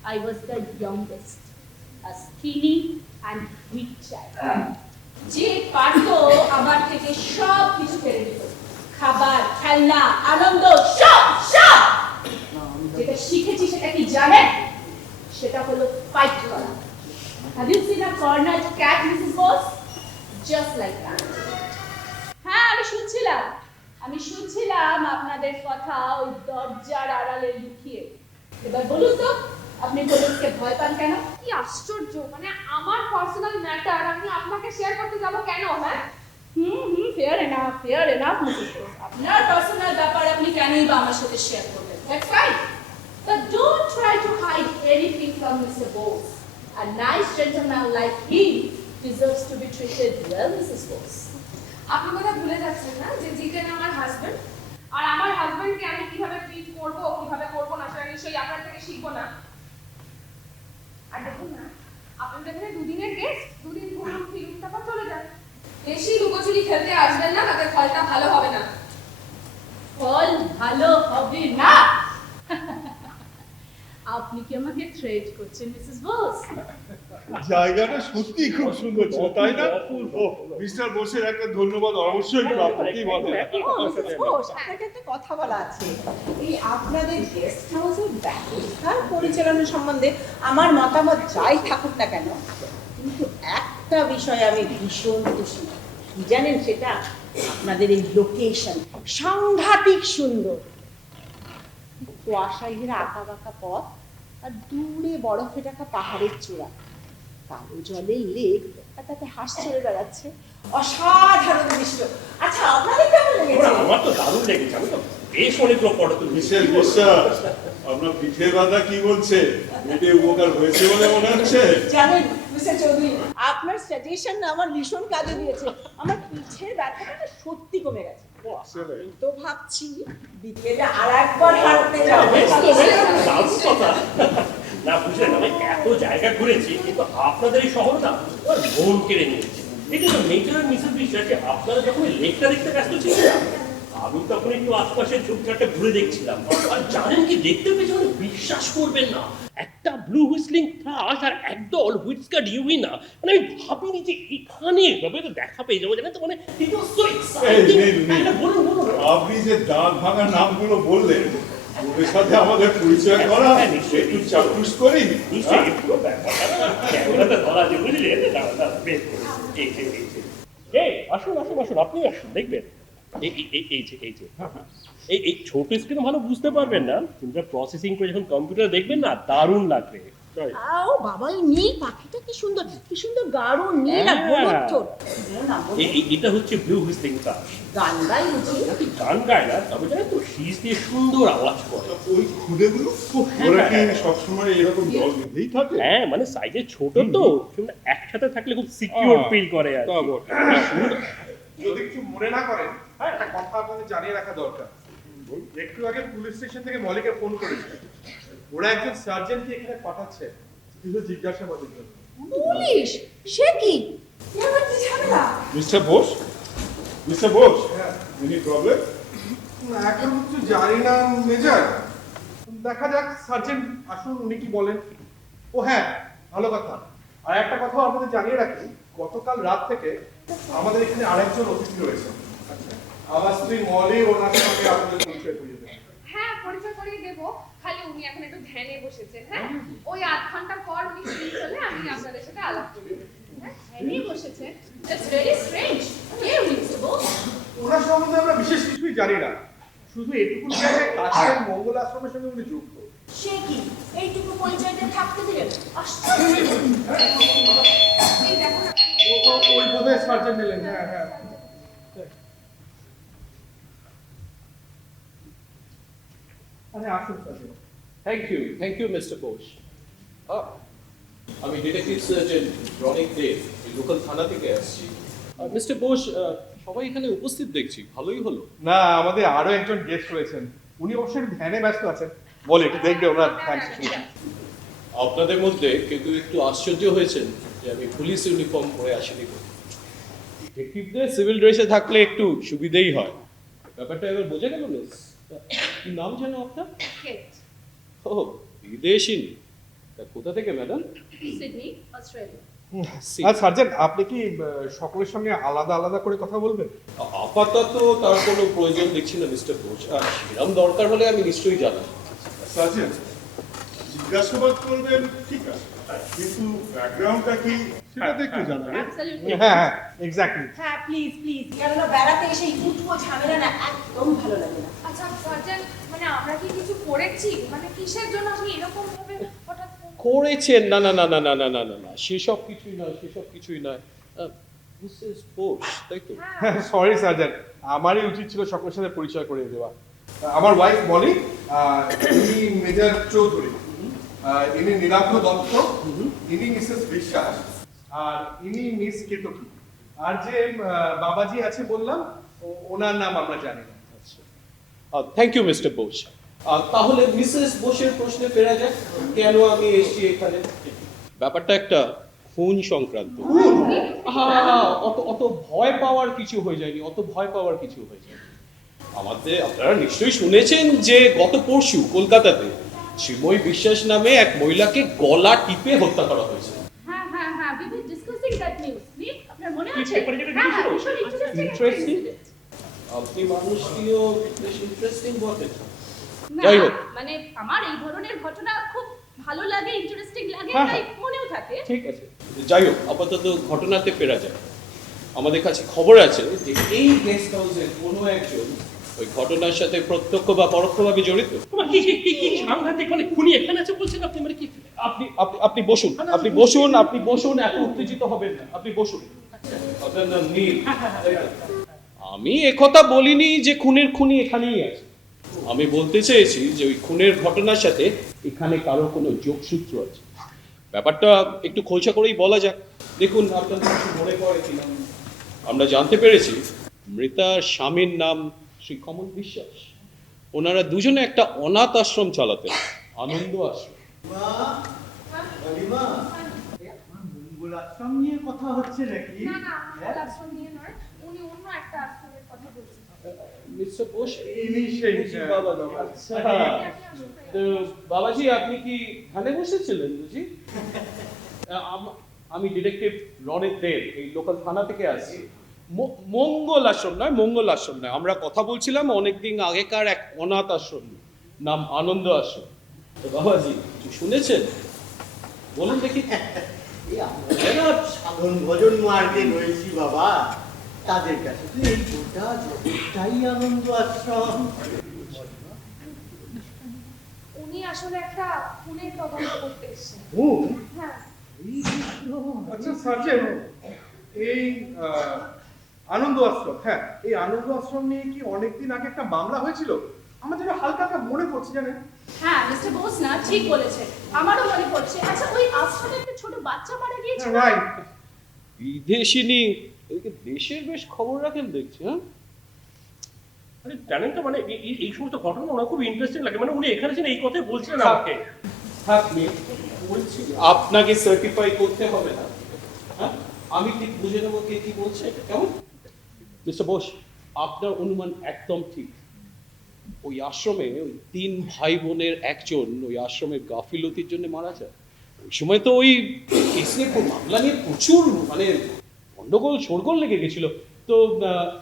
I was the youngest, a skinny and weak child, যে পারত আমার থেকে সব কিছু কেড়ে নিত। খাবার, খেলনা, আনন্দ, সব সব। যেটা শিখেছি সেটা কি জানেন? সেটা হলো ফাইট করা। Have you seen a cornered cat, Mrs. Boss? Just like that. হ্যাঁ, আমি শুনছিলাম আপনাদের কথা ওই দরজার আড়ালে লুকিয়ে। এবার বলুন তো, আপনি পুলিশকে ভয় পান কেন? কি আশ্চর্য, মানে আমার পার্সোনাল ম্যাটার আমি আপনাকে শেয়ার করতে যাব কেন? হ্যাঁ ফেয়ার এনাফ মিসেস বোস। আপনার পার্সোনাল ব্যাপার আপনি কেনই বা আমার সাথে শেয়ার করবেন? That's right. But don't try to hide anything from Mr. Bose. A nice gentleman like him deserves to be treated well, Mrs. Bose. আপনি বোধহয় ভুলে যাচ্ছেন না যে জিতেন আমার হাজবেন্ড, আর আমার হাজবেন্ডকে আমি কিভাবে ট্রিট করবো কিভাবে করবো না সেটা নিশ্চয়ই আপনার থেকে শিখবো না। আর দেখুন না, আপনাদের এখানে দুদিনের গেস্ট, দুদিন ঘুরুন ফিরুন তারপর চলে যান। বেশি লুকোচুরি খেলতে আসবেন না, তাতে ফলটা ভালো হবে না। ফল ভালো হবে না? আপনি কি আমাকে থ্রেট করছেন মিসেস বোস? জায়গাটা সত্যি খুব সুন্দর ছিল, তাই না? ও মিস্টার বোসের একটা ধন্যবাদ অবশ্যই প্রাপ্য, কি বলেন? আপনাকে একটা কথা বলা আছে। এই আপনাদের গেস্ট হাউসের ব্যবস্থার পরিচালনা সম্বন্ধে আমার মতামত যাই থাকুক না কেন, কিন্তু একটা বিষয়ে আমি ভীষণ খুশি। কি জানেন সেটা? আপনাদের এই লোকেশন সাংঘাতিক সুন্দর। কুয়াশায় ঘেরা আঁকা বাঁকা পথ আর দূরে বরফে ঢাকা পাহাড়ের চূড়া, কালো জলের লেক আর তাতে হাঁস চড়ে বেড়াচ্ছে, অসাধারণ দৃশ্য। আচ্ছা আপনাদের কেমন লেগেছে? আমার তো দারুণ লেগেছে, আমি তো বেশ অনেকগুলো ফটো তুলেছি। মিসেস বিশ্বাস, আপনার পিঠের ব্যথা কি বলছে? পেটে উপকার হয়েছে বলে মনে হচ্ছে? জানেন মিস্টার চৌধুরী, আপনার সাজেশন আমার ভীষণ কাজে দিয়েছে। আমার পিঠের ব্যথাটা না সত্যি কমে গেছে। আমি তো ভাবছি বিকেলে আর একবার হাঁটতে যাবো। দারুণ কথা। না বুঝলেন, আমি এত জায়গা ঘুরেছি কিন্তু আপনাদের এই শহরটা আমার মন কেড়ে নিয়েছে। এই যে মেজর আর মিসেস বিশ্বাস, যে আপনারা যখন লেকটা দেখতে ব্যস্ত ছিলেন না, আমি তখন একটু আশপাশের ঝোপঝাড়টা ঘুরে দেখছিলাম। আর জানেন কি দেখতে পেয়েছি, মানে বিশ্বাস করবেন না, একটা ব্লু হুইসলিং থ্রাশ আর একদল হুইস্কার্ড ইউইনা, মানে আমি ভাবিনি যে এখানে এভাবে তো দেখা পেয়ে যাবো, জানেন তো, মানে it was so exciting। বলুন বলুন। আপনি যে দাঁত ভাঙা নামগুলো বললেন, ওদের সাথে আমাদের পরিচয় করা, একটু চাক্ষুষ করি। নিশ্চয়ই একটু ব্যাপারটা ক্যামেরাতে ধরা যে বুঝলেন, দাঁড়া বের করুন। এই আসুন আসুন আসুন, আপনি আসুন, দেখবেন এই ছোট স্ক্রিনে ভালো বুঝতে পারবেন না, কিন্তু প্রসেসিং করে যখন কম্পিউটার দেখবেন না, দারুণ লাগবে। ও বাবা, এই নীল পাখিটা কি সুন্দর গাঢ় নীল আর হলুদ ঠোঁট। এটা হচ্ছে ব্লু হুইসলিং থ্রাশ। গান গাই বুঝি? গান গায় না, তবে জানেন তো শীষ দিয়ে সুন্দর আওয়াজ করে। ওই খুদেগুলো ওরা কি সবসময় এরকম জল বেঁধেই থাকে? হ্যাঁ, মানে সাইজে ছোট তো, একসাথে থাকলে খুব সিকিউর ফিল করে আর কি। যদি কিছু মনে না করেন, একটা কথা আপনাদের জানিয়ে রাখা দরকার। একটু আগে পুলিশ স্টেশন থেকে মলিকে ফোন করেছে, ওরা একজন সার্জেন্টকে এখানে পাঠাচ্ছে কিছু জিজ্ঞাসাবাদের জন্য। পুলিশ? সে কি? এবার কি ঝামেলা? Mister Bose, mister Bose, any problem? না, এখন কিছু জানি না মেজর, দেখা যাক সার্জেন্ট আসুন, উনি কি বলেন। ও হ্যাঁ, ভালো কথা। আর একটা কথা আপনাদের জানিয়ে রাখি, গতকাল রাত থেকে আমাদের এখানে আরেকজন অতিথি রয়েছে। আমার স্ত্রী মলি, ওনার সঙ্গে আপনাদের পরিচয় করিয়ে দেবেন। হ্যাঁ, পরিচয় করিয়ে দেবো। খালি উনি এখন একটু ধ্যানে বসেছে। হ্যাঁ, ওই 8 ঘন্টা পর উনি ফ্রি হলে আমি আপনাদের সাথে আলাপ করি। হ্যাঁ, ধ্যানে বসেছে। That's very strange. কে উনি মিস্টার বোস? ওনার সম্বন্ধে আমরা বিশেষ কিছুই জানি না, শুধু এটুকু জানি কাছের মঙ্গল আশ্রমের সঙ্গে উনি যুক্ত। সে কি এইটুকু পরিচয়টা থাকতে দিলেন? আশ্চর্য। এই দেখো না। ওই বোধহয় সার্জেন্ট এলেন। হ্যাঁ হ্যাঁ, আরে আসুন sergeant. Thank you mister Bose. আমি ডিটেকটিভ সার্জেন্ট রনিক দেব, এই লোকাল থানা থেকে আসছি। মিস্টার বোস, সবাই এখানে উপস্থিত দেখছি, ভালোই হলো। না, আমাদের আরো একজন গেস্ট রয়েছেন, উনি অবশ্যই ধ্যানে ব্যস্ত আছেন। বলে একটু দেখবে ওনার ধ্যান শেষ। আপনাদের মধ্যে কিন্তু একটু আশ্চর্য হয়েছেন যে আমি পুলিশ ইউনিফর্ম পরে আসিনি। ডিটেকটিভদের সিভিল ড্রেসে থাকলে একটু সুবিধেই হয়। ব্যাপারটা এবার বোঝা গেল মিস? কি নাম যেন আপনার? কেট। ও, বিদেশিনী। তা কোথা থেকে ম্যাডাম? Sydney, Australia. আর সার্জেন্ট, আপনি কি সকলের সঙ্গে আলাদা আলাদা করে কথা বলবেন? আপাতত তার কোনো প্রয়োজন দেখছি না মিস্টার বোস। আর সেরকম দরকার হলে আমি নিশ্চয়ই জানাবো। সার্জেন্ট, জিজ্ঞাসাবাদ করবেন ঠিক আছে, কিন্তু ব্যাকগ্রাউন্ডটা কি সেটা তো একটু জানাবেন। অ্যাবসলিউটলি। হ্যাঁ হ্যাঁ, এক্স্যাক্টলি। হ্যাঁ প্লিজ প্লিজ, কেননা বেড়াতে এসে এই উঠবো ঝামেলা না একদম ভালো লাগে না। আচ্ছা সার্জেন্ট, মানে আমরা কি কিছু করেছি? মানে কিসের জন্য আপনি এরকম ভাবে হঠাৎ করেছেন? না না না না না না না না না, সেসব কিছুই নয়। মিসেস বোস, তাই তো? হ্যাঁ, সরি সার্জেন্ট, আমারই উচিত ছিল সকলের সাথে পরিচয় করিয়ে দেওয়া। আমার ওয়াইফ বলি, ইনি মেজর চৌধুরী, ইনি নীলাভ দত্ত, ইনি মিসেস বিশ্বাস, আর ইনি মিস কেতকী। আর যে বাবাজি আছে বললাম, ওনার নাম আমরা জানি না। Thank you mister Bose. তাহলে মিসেস বোসের প্রশ্নে ফেরা যাক, কেন আমি এসেছি এখানে। ব্যাপারটা একটা খুন সংক্রান্ত। অত অত ভয় পাওয়ার কিছু হয়ে যায়নি। আপনারা নিশ্চয়ই শুনেছেন যে গত পরশু কলকাতাতে শ্রীময়ী বিশ্বাস নামে এক মহিলাকে গলা টিপে হত্যা করা হয়েছে। হ্যাঁ হ্যাঁ হ্যাঁ, we were discussing that news. আপনার মনে কি আছে? পেপারে যেটা হ্যাঁ, দিয়েছিল? ভীষণ interesting একটা Interesting? incident। আপনি মানুষটিও বেশ ইন্টারেস্টিং বটে। না, যাই হোক। মানে আমার এই ধরনের ঘটনা খুব ভালো লাগে, ইন্টারেস্টিং লাগে, হ্যাঁ, তাই হ্যাঁ। মনেও থাকে। ঠিক আছে, যাই হোক, আপাতত ঘটনাতে ফেরা যায়। আমাদের কাছে খবর আছে যে এই গেস্ট হাউসের কোনো একজন ওই ঘটনার সাথে প্রত্যক্ষ বা পরোক্ষভাবে জড়িত। কি সাংঘাতিক, মানে খুনি এখানে আছে বলছেন আপনি, মানে কি? আপনি বসুন, এত উত্তেজিত হবেন না, আপনি বসুন। আপনার নাম নীল, তাই তো? আমি একথা বলিনি যে খুনের খুনি এখানেই আছে। আমি বলতে চেয়েছি যে ওই খুনের ঘটনার সাথে এখানে কারো কোনো যোগসূত্র আছে। ব্যাপারটা একটু খোলসা করেই বলা যাক। দেখুন, আপনাদের কিছু মনে পড়ে কিনা। আমরা জানতে পেরেছি মৃতার স্বামীর নাম শ্রী কমল বিশ্বাস। ওনারা দুজনে একটা অনাথ আশ্রম চালাতেন, আনন্দ আশ্রম। মা, কালিমা, মঙ্গল আশ্রম নিয়ে কথা হচ্ছে নাকি? না না, আমার আশ্রম নিয়ে নয়, উনি অন্য একটা আশ্রমের কথা বলছেন। মিস্টার বোস, ইনি সেই বাবাজি। আচ্ছা, তো বাবাজি, আপনি কি ধানে বসেছিলেন বুঝি? আমি ডিটেকটিভ রনিক দেব, এই লোকাল থানা থেকে আসছি। মঙ্গল আশ্রম নয়, আমরা কথা বলছিলাম অনেকদিন আগেকার এক অনাথ আশ্রম, নাম আনন্দ আশ্রম। তো বাবাজি, কিছু শুনেছেন? বলুন দেখি। এই আমরা সাধন ভজন মার্গে রয়েছি বাবা, তাদের কাছে তো এই গোটা জগৎটাই আনন্দ আশ্রম। উনি আসলে একটা খুনের তদন্ত করতে এসেছেন। খুন? হ্যাঁ। এই কৃষ্ণ। আচ্ছা সার্জেন্ট, এই আনন্দ আশ্রম, হ্যাঁ, এই আনন্দ আশ্রম নিয়ে কি অনেকদিন আগে একটা মামলা হয়েছিল? আমার যেন হালকা হালকা মনে পড়ছে, জানেন? হ্যাঁ মিস্টার বোস না ঠিক বলেছে, আমারও মনে পড়ছে। আচ্ছা, ওই আশ্রমে একটা ছোট বাচ্চা মারা গিয়েছিল। রাইট। বিদেশিনী, এদিকে দেশের বেশ খবর রাখেন দেখছি। হ্যাঁ, আরে জানেন তো, মানে এই সমস্ত ঘটনা ওনার খুব ইন্টারেস্টিং লাগে। মানে উনি এখানে ছিলেন, এই কথাই বলছিলেন আমাকে। আপনি বলছি, আপনাকে সার্টিফাই করতে হবে না। হ্যাঁ, আমি ঠিক বুঝে নেবো কে কি বলছে। কেমন মিস্টার বোস, আপনার অনুমান একদম ঠিক। ওই আশ্রমে ওই 3 ভাই বোনের একজন ওই আশ্রমের গাফিলতির জন্য মারা যায়। ওই সময় তো ওই কেস নিয়ে মামলা নিয়ে প্রচুর মানে গন্ডগোল শোরগোল লেগে গেছিল। তো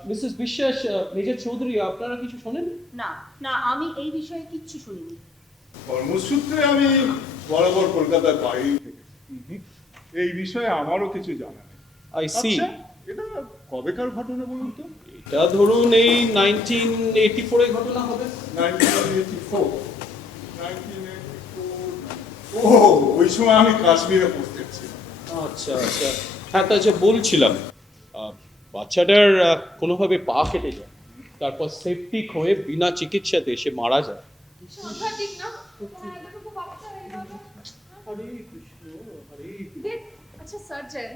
মিসেস বিশ্বাস, মেজর চৌধুরী, আপনারা কিছু শোনেন? না না, আমি এই বিষয়ে কিচ্ছু শুনিনি। কর্মসূত্রে আমি বরাবর কলকাতার বাইরে থেকে এই বিষয়ে আমারও কিছু জানা নেই। I see. আচ্ছা, এটা কবেকার ঘটনা বলুন তো? এটা ধরুন এই 1984 এর ঘটনা হবে। 1984। ও, ওই সময় আমি কাশ্মীরে পোস্টেড ছিলাম। আচ্ছা আচ্ছা, হ্যাঁ তা যা বলছিলাম, বাচ্চাটার কোনোভাবে পা কেটে যায়, তারপর সেপটিক হয়ে বিনা চিকিৎসাতে সে মারা যায়। সাংঘাতিক না? এতটুকু বাচ্চা এইভাবে? হরে কৃষ্ণ, হরে কৃষ্ণ। দেখ, আচ্ছা সার্জন,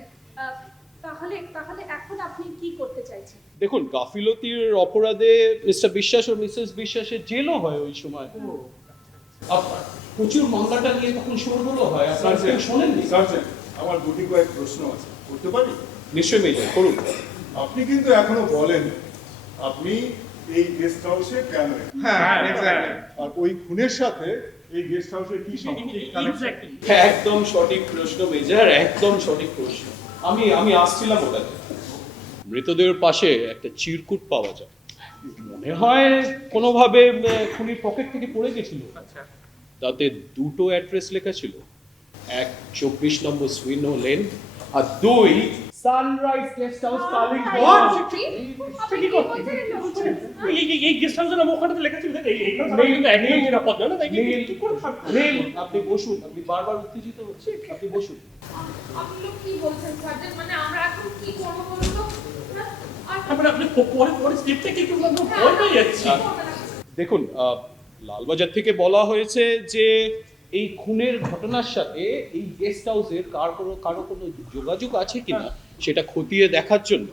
তাহলে তাহলে এখন আপনি কি করতে চাইছেন? দেখুন, গাফিলতির অপরাধে মিস্টার বিশ্বাস ও মিসেস বিশ্বাসের জেলও হয় ওই সময়। প্রচুর মামলাটা নিয়ে তখন শোরগোল হয়, আপনারা কেউ শোনেননি? সার্জেন্ট, আমার গুটি কয়েক প্রশ্ন আছে, করতে পারি? নিশ্চয়ই মেজর, করুন। আপনি কিন্তু এখনো বলেন আপনি এই গেস্ট হাউসে কেন এলেন? হ্যাঁ, এক্স্যাক্টলি। আর ওই খুনের সাথে এই গেস্ট হাউসের কি সম্পর্ক? এক্স্যাক্টলি। একদম সঠিক প্রশ্ন মেজর, একদম সঠিক প্রশ্ন। আমি আসছিলাম ওটাতে। মৃতদেহের পাশে একটা চিরকুট পাওয়া যায়, মনে হয় কোনোভাবে খুনির পকেট থেকে পড়ে গেছিল। আচ্ছা। তাতে দুটো অ্যাড্রেস লেখা ছিল, 1 24 নম্বর সুইনো লেন আর 2 সানরাইজ গেস্ট হাউস কালিম্পং। আপনি কি বলছেন? এই গেস্ট হাউসের নাম ওখানে তো লেখা ছিল, এইখানে থাকা কিন্তু একদমই নিরাপদ নয় না, তাই কি করে থাকবে? আপনি বসুন, আপনি বারবার উত্তেজিত হচ্ছেন, আপনি বসুন। আপনি কি বলছেন সার্জন? মানে আমরা এখন কি করবো বলুন তো? তারপরে আপনি পরে পরে স্টেপটা কি করবেন? ভয় পেয়ে যাচ্ছি। দেখুন, লালবাজার থেকে বলা হয়েছে যে এই খুনের ঘটনার সাথে এই গেস্ট হাউসের কারো কোনো যোগাযোগ আছে কিনা সেটা খতিয়ে দেখার জন্য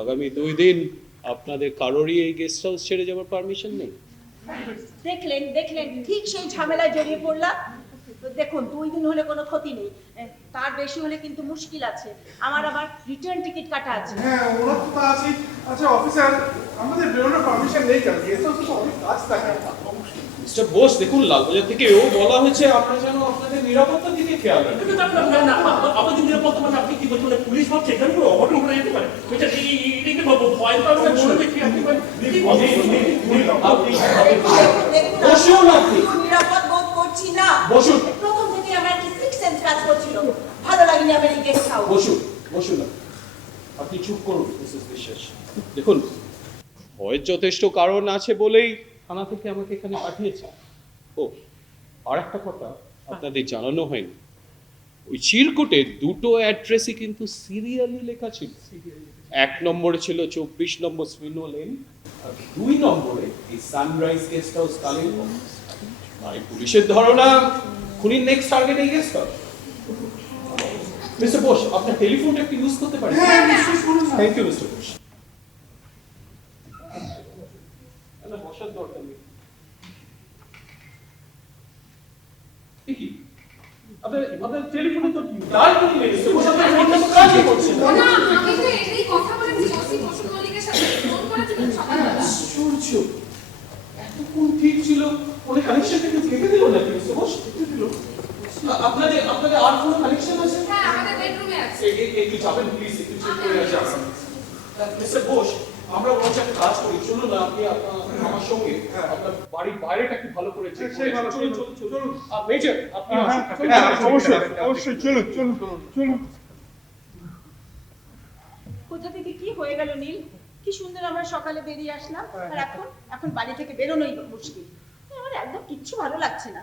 আগামী 2 দিন আপনাদের কারোরই এই গেস্ট হাউস ছেড়ে যাওয়ার পারমিশন নেই। দেখলেন দেখলেন, ঠিক সেই ঝামেলায় জড়িয়ে পড়লাম। তো দেখুন, 2 দিন হলে কোনো ক্ষতি নেই, তার বেশি হলে কিন্তু মুশকিল আছে। আমার আবার রিটার্ন টিকিট কাটা আছে। হ্যাঁ, ওনার তো তা আছে। আচ্ছা অফিসার, আমাদের বেরোনোর পারমিশন নেই কেন? গেস্ট হাউসে তো অনেক কাজ থাকে। মিস্টার বোস, দেখুন লালবাজার থেকেও বলা হয়েছে আমরা যেন আপনাদের নিরাপত্তার দিকে খেয়াল রাখি। কিন্তু আমাদের নিরাপত্তা মানে আপনি কি বলছেন? মানে পুলিশ ভাবছে এখানে কোনো অঘটন ঘটে যেতে পারে? এটা কি ভয় পাবেন না? বলে দেখি আপনি কি বলেন? বসুন আপনি। নিরাপদ বোধ করছি না। বসুন। প্রথম থেকে আমার একটা সিক্স সেন্স কাজ করছিল, ভালো লাগেনি আমার এই গেস্ট হাউস। বসুন আপনি চুপ করুন মিসেস বিশ্বাস। দেখুন, ভয়ের যথেষ্ট কারণ আছে বলেই থানা থেকে আমাকে এখানে পাঠিয়েছে। ও, আর একটা কথা আপনাদের জানানো হয়নি, ওই চিরকুটে দুটো অ্যাড্রেসই কিন্তু সিরিয়ালি লেখা ছিল। 1 নম্বরে ছিল 24 নম্বর সুইনো লেন আর 2 নম্বরে এই সানরাইজ গেস্ট হাউস কালিম্পং। তাই পুলিশের ধারণা খুনির নেক্সট টার্গেট এই গেস্ট হাউস। মিস্টার বোস, আপনার টেলিফোনটা একটু ইউজ করতে পারেন? হ্যাঁ, নিশ্চয়ই করুন। Thank you mister Bose. বসার দরকার নেই। কি আপনার টেলিফোনে তো ডায়াল করে লেগেছে, বস আপনার ফোন নাম্বার কাজই করছে না। না, আমি তো এটাই কথা বলেছি ওসি বসু মল্লিকের সাথে, ফোন করেছিলেন সকালবেলা। আশ্চর্য, এতক্ষণ ঠিক ছিল, ওদের কানেকশন থেকে কেটে দিল নাকি মিস্টার বোস? আপনাদের আর কোনো কানেকশন আছে? হ্যাঁ, আমাদের বেডরুমে আছে। একটু যাবেন প্লিজ, একটু চেক করে আসেন। মিস্টার বোস, আমরা বরঞ্চ একটা কাজ করি, চলুন না আপনি আমার সঙ্গে আপনার বাড়ির বাইরেটা একটু ভালো করে চেক করে চলুন। মেজর, আপনি অবশ্যই চলুন। কোথা থেকে কি হয়ে গেল নীল? কি সুন্দর আমরা সকালে বেরিয়ে আসলাম, আর এখন বাড়ি থেকে বেরোনোই মুশকিল। আমার একদম কিচ্ছু ভালো লাগছে না।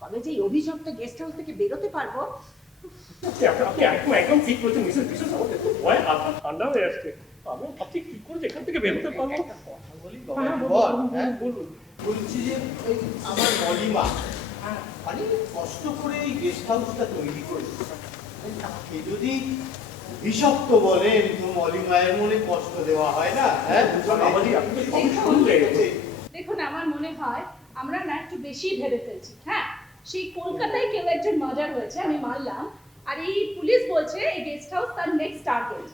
কবে যে এই অভিযোগটা গেস্ট হাউস থেকে বেরোতে পারবো? আপনি একদম ঠিক বলছেন মিসেস বিশ্বাস, আমাদের তো ভয় হাত পা ঠান্ডা হয়ে আসছে। আমি ভাবছি কি করে এখান থেকে বেরোতে পারবো। বলছি যে এই আমার মলিমা অনেক কষ্ট করে এই গেস্ট হাউসটা তৈরি করেছে। তাকে যদি অভিশপ্ত বলেন তো মলিমায়ের মনে কষ্ট দেওয়া হয় না? হ্যাঁ, আপনি তো সবই শুনলেন। দেখুন, আমার মনে হয় আমরা না একটু বেশি ভেবে ফেলছি। হ্যাঁ, সেই কলকাতায় কেউ একজন মার্ডার হয়েছে, আমি মানলাম। আর এই পুলিশ বলছে এই গেস্ট হাউস তার নেক্সট টার্গেট।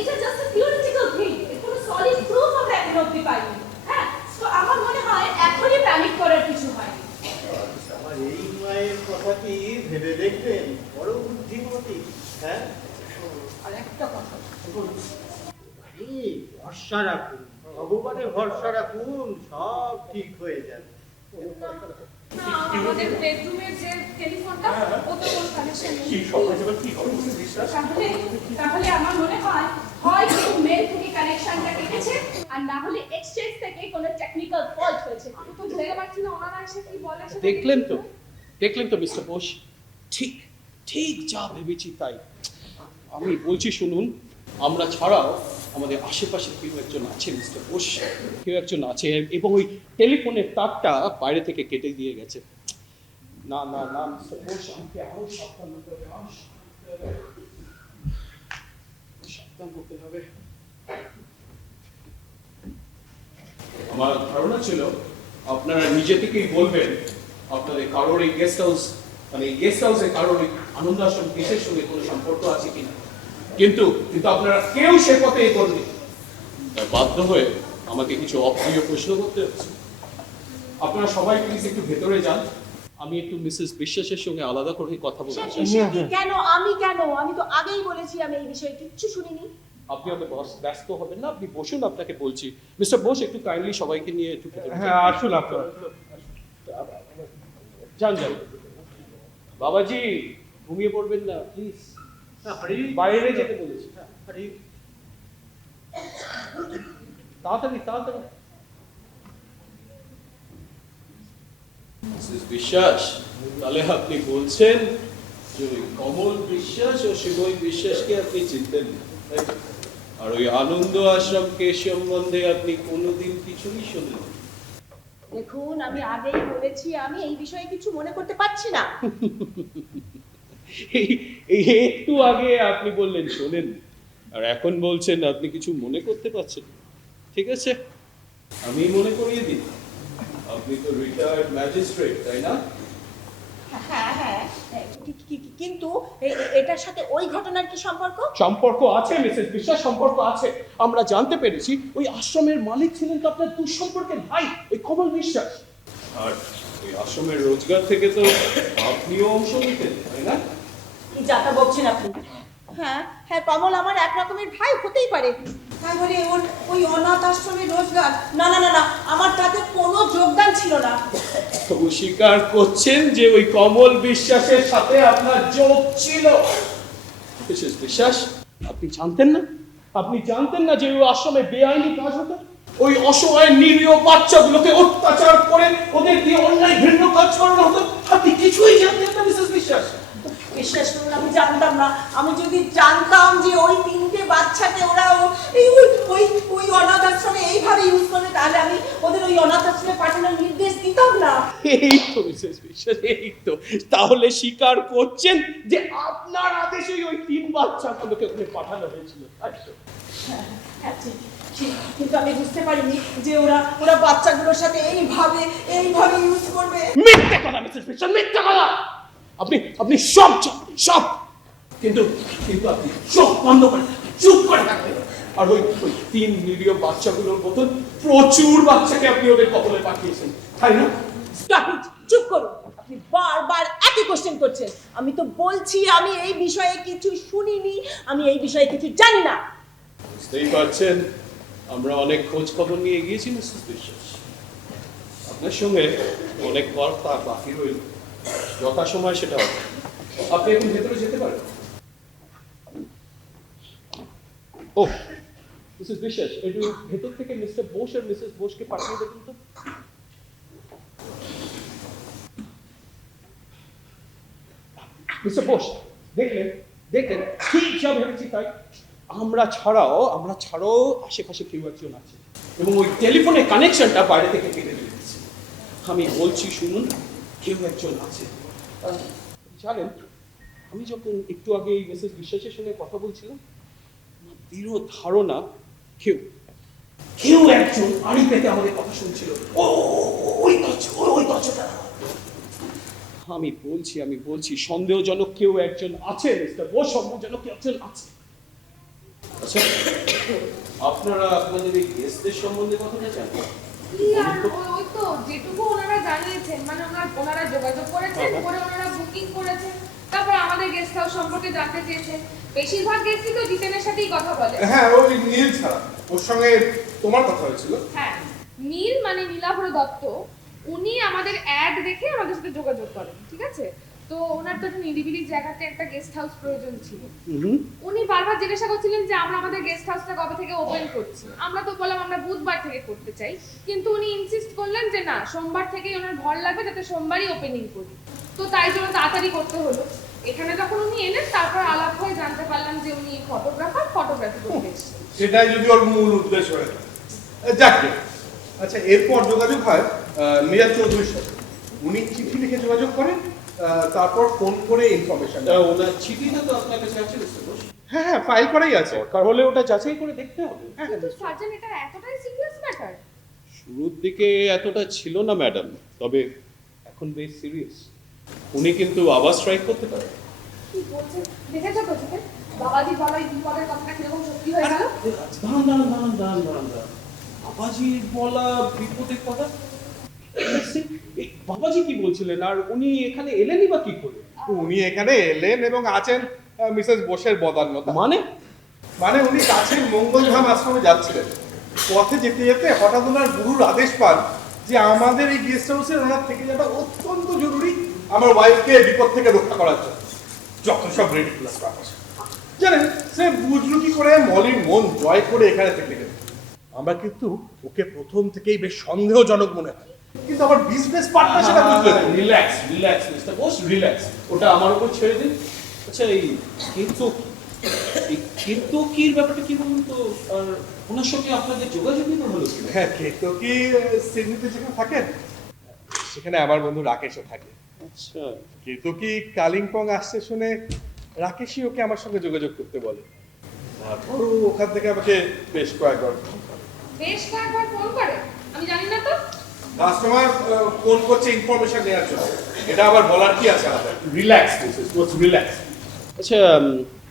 এটা জাস্ট আ থিওরিটিক্যাল থিং, এর কোনো সলিড প্রুফ আমরা এখনো অব্দি পাইনি। হ্যাঁ, তো আমার মনে হয় এখনই প্যানিক করার কিছু হয়নি। আমার এই মায়ের কথাটি ভেবে দেখবেন, বড় বুদ্ধিমতী। হ্যাঁ, আর একটা কথা এই ভরসা রাখুন, ভগবানে ভরসা রাখুন, সব ঠিক হয়ে যাবে। না, আমাদের বেডরুমের যে টেলিফোনটা ও তো কোনো কানেকশন নেই। কি সব হয়ে যাবে, কি হবে মিসেস বিশ্বাস? তাহলে আমার মনে হয় হয় কেউ মেল থেকে কানেকশনটা কেটেছে, আর না হলে এক্সচেঞ্জ থেকে কোনো টেকনিক্যাল ফল্ট হয়েছে। আমি তো বুঝতে পারছি না ওনারা এসে কি বলে সেটা দেখলেন তো মিস্টার বোস, ঠিক ঠিক যা ভেবেছি তাই। আমি বলছি শুনুন, আমরা ছাড়াও আমাদের আশেপাশে কেউ একজন আছে মিস্টার বোস, কেউ একজন আছে, এবং ওই টেলিফোনের তারটা বাইরে থেকে কেটে দিয়ে গেছে। না না না মিস্টার বোস, আমাকে আরো সাবধান হতে হবে, সাবধান হতে হবে। আমার ধারণা ছিল আপনারা নিজে থেকেই বলবেন আপনাদের কারোর এই গেস্ট হাউস, মানে এই গেস্ট হাউসে কারোর এই আনন্দ আশ্রম কেসের সঙ্গে কোনো সম্পর্ক আছে কিনা, কিন্তু আপনারা কেউ সে পথে এগোননি। তাই বাধ্য হয়ে আমাকে কিছু অপ্রিয় প্রশ্ন করতে হচ্ছে। আপনারা সবাই প্লিজ একটু ভেতরে যান, আমি একটু মিসেস বিশ্বাসের সঙ্গে আলাদা করে কথা বলতে চাই। কেন? আমি তো আগেই বলেছি আমি এই বিষয়ে কিচ্ছু শুনিনি। আপনি অত ব্যস্ত হবেন না, আপনি বসুন, আপনাকে বলছি। মিস্টার বোস, একটু কাইন্ডলি সবাইকে নিয়ে একটু ভেতরে যান। হ্যাঁ, আসুন আপনারা। যান। বাবাজি, ঘুমিয়ে পড়বেন না প্লিজ, বাইরে যেতে বলেছি। তাড়াতাড়ি তাড়াতাড়ি। মিসেস বিশ্বাস, তাহলে আপনি বলছেন যে ওই কমল বিশ্বাস ও শিবই বিশ্বাসকে আপনি চিনতেন না, তাই তো? আর ওই আনন্দ আশ্রম কেস সম্বন্ধে আপনি কোনোদিন কিছুই শুনলেন? দেখুন, আমি আগেই বলেছি আমি এই বিষয়ে কিছু মনে করতে পারছি না। এই একটু আগে আপনি বললেন শোনেন, আর এখন বলছেন আপনি কিছু মনে করতে পারছেন। ঠিক আছে, আমি মনে করিয়ে দিই, আপনি তো রিটায়ার্ড ম্যাজিস্ট্রেট, তাই না? হ্যাঁ হ্যাঁ, কিন্তু এটার সাথে ওই ঘটনার কি সম্পর্ক? সম্পর্ক আছে মিসেস বিশ্বাস, সম্পর্ক আছে। আমরা জানতে পেরেছি ওই আশ্রমের মালিক ছিলেন তো আপনার দুঃসম্পর্কের ভাই, ওই কমল বিশ্বাস। আর ওই আশ্রমের রোজগার থেকে তো আপনিও অংশ নিতেন, তাই না? কি যাতা বলছেন আপনি? হ্যাঁ হ্যাঁ, কমল আমার এক রকমের ভাই হতেই পারে, তাই বলে ওর ওই অনাথ আশ্রমের রোজগার? না না না না, আমার তাতে কোনো যোগদান ছিল না। তবু স্বীকার করছেন যে ওই কমল বিশ্বাসের সাথে আপনার যোগ ছিল। মিসেস বিশ্বাস, আপনি জানতেন না যে ওই আশ্রমে বেআইনি কাজ হতো? ওই অসহায় নিরীহ বাচ্চাগুলোকে অত্যাচার করে ওদের দিয়ে অন্যায় ঘৃণ্য কাজ করানো হতো, আপনি কিছুই জানতেন না মিসেস বিশ্বাস? বিশ্বাস করুন, আমি জানতাম না। আমি যদি জানতাম যে ওই 3টে বাচ্চাকে ওরা ওই অনাথ আশ্রমে এইভাবে ইউজ করে, তাহলে আমি ওদের ওই অনাথ আশ্রমে পাঠানোর নির্দেশ দিতাম না। এই তো মিসেস বিশ্বাস, এই তো। তাহলে স্বীকার করছেন যে আপনার আদেশে ওই 3 বাচ্চাগুলোকে ওখানে পাঠানো হয়েছিল, তাই তো? হ্যাঁ ঠিক ঠিক, কিন্তু আমি বুঝতে পারিনি যে ওরা বাচ্চাগুলোর সাথে এইভাবে ইউজ করবে। মিথ্যে কথা মিসেস বিশ্বাস, মিথ্যে কথা। আপনি সব, কিন্তু আপনি চোখ বন্ধ করে চুপ করে থাকবেন। আর ওই 3 নিরীহ বাচ্চাগুলোর মতন প্রচুর বাচ্চাকে আপনি ওদের কবলে পাঠিয়েছেন, তাই না? চুপ করুন, আপনি বারবার একই কোশ্চেন করছেন। আমি তো বলছি আমি এই বিষয়ে কিছু শুনিনি, আমি এই বিষয়ে কিছু জানি না। বুঝতেই পারছেন, আমরা অনেক খোঁজ খবর নিয়ে গিয়েছি মিসেস বিশ্বাস। আপনার সঙ্গে অনেক কথা বাকি রইল, যথাসময় সেটা হবে। আপনি এখন ভেতরে যেতে পারেন। ও মিসেস বিশ্বাস, একটু ভেতর থেকে মিস্টার বোস আর মিসেস বোসকে পাঠিয়ে দেবেন তো। মিস্টার বোস, দেখলেন ঠিক যা ভেবেছি তাই। আমরা ছাড়াও আশেপাশে কেউ একজন আছে, এবং ওই টেলিফোনের কানেকশনটা বাইরে থেকে কেটে দিয়েছে। আমি বলছি শুনুন, কেউ একজন আছে। জানেন, আমি যখন একটু আগে এই মিসেস বিশ্বাসের সঙ্গে কথা বলছিলাম, দৃঢ় ধারণা কেউ একজন আড়ি পেতে আমাদের কথা শুনছিল। ওই দরজাটা। আমি বলছি সন্দেহজনক কেউ একজন আছে মিস্টার বোস, সন্দেহজনক কেউ একজন আছে। আচ্ছা, আপনারা আপনাদের এই গেস্টদের সম্বন্ধে কথাটা জানেন? ওই তো যেটুকু ওনারা জানিয়েছেন, মানে ওনারা যোগাযোগ করেছেন, পরে ওনারা বুকিং করেছেন, তারপর আমাদের গেস্ট হাউস সম্পর্কে জানতে চেয়েছেন। বেশিরভাগ গেস্টই তো জিতেনের সাথেই কথা বলে। হ্যাঁ, ওই নীল ছাড়া ওর সঙ্গে তোমার কথা হয়েছিল। হ্যাঁ, নীল মানে নীলাভর দত্ত, উনি আমাদের অ্যাড দেখে আমাদের সাথে যোগাযোগ করেন, ঠিক আছে? তো ওনার তো একটা নিরিবিলি জায়গাতে একটা গেস্ট হাউস প্রয়োজন ছিল। উনি বারবার জিজ্ঞাসা করছিলেন যে আমরা আমাদের গেস্ট হাউসটা কবে থেকে ওপেন করছি। আমরা তো বললাম আমরা বুধবার থেকে করতে চাই, কিন্তু উনি ইনসিস্ট করলেন যে না, সোমবার থেকেই ওনার ঘর লাগবে, যাতে সোমবারই ওপেনিং করি। তো তাই জন্য তাড়াতাড়ি করতে হলো। এখানে যখন উনি এলেন, তারপর আলাপ হয়ে জানতে পারলাম যে উনি ফটোগ্রাফি করতে এসেছেন। সেটাই যদি ওর মূল উদ্দেশ্য হয়। যাকে আচ্ছা, এরপর যোগাযোগ হয় মিরাজ চৌধুরীর সাথে। উনি চিঠি লিখে যোগাযোগ করেন, তারপর ফোন করে ইনফরমেশন। ওনার চিঠিটা তো আপনার কাছে আছে মিস্টার ঘোষ? হ্যাঁ, ফাইল করাই আছে। দরকার হলে ওটা যাচাই করে দেখতে হবে। কিন্তু সার্জন, এটা এতটাই সিরিয়াস ম্যাটার? শুরুর দিকে এতটা ছিল না ম্যাডাম, তবে এখন বেশ সিরিয়াস। উনি কিন্তু আবার স্ট্রাইক করতে পারেন। কি বলছেন? দেখেছো তো জিতেন, বাবাজি বলাই বিপদের কথাটা কিরকম সত্যি হয়ে গেল। দাঁড়ান। বাবাজি বলা বিপদের কথা? বাবাজি কি বলছিলেন? আর উনি এখানে এলেনই বা কি করে? উনি এখানে এলেন এবং আছেন মিসেস বোসের বদান্যতা। মানে উনি কাছের মঙ্গলধাম আশ্রমে যাচ্ছিলেন। পথে যেতে যেতে হঠাৎ ওনার গুরুর আদেশ পান যে আমাদের এই গেস্ট হাউসের ওনার থেকে যাওয়া অত্যন্ত জরুরি, আমার ওয়াইফকে বিপদ থেকে রক্ষা করার জন্য। যখন সব রেডিকুলাস ব্যাপার জানেন, সে বুঝলো কি করে মলির মন জয় করে এখানে থেকে গেল। আমরা কিন্তু ওকে প্রথম থেকেই বেশ সন্দেহজনক মনে হয়, কিন্তু আবার বিজনেস পার্টনার সেটা বুঝতে রিল্যাক্স মিস্টার বোস, রিল্যাক্স। ওটা আমার উপর ছেড়ে দিন। আচ্ছা, এই কেতকির ব্যাপারটা কি বলুন তো? আর ওনার সঙ্গে আপনাদের যোগাযোগই বা হলো কি? হ্যাঁ, কেতকি সিডনিতে যেখানে থাকেন সেখানে আমার বন্ধু রাকেশও থাকে। আচ্ছা, কেতকি কালিম্পং আসছে শুনে রাকেশই ওকে আমার সঙ্গে যোগাযোগ করতে বলে। তারপর ওখান থেকে আমাকে বেশ কয়েকবার ফোন করে। আমি জানি না তো। কাস্টমার ফোন করছে ইনফরমেশন নেওয়ার জন্য, এটা আবার বলার কি আছে আমাদের? Relax Mrs Bose, relax. আচ্ছা,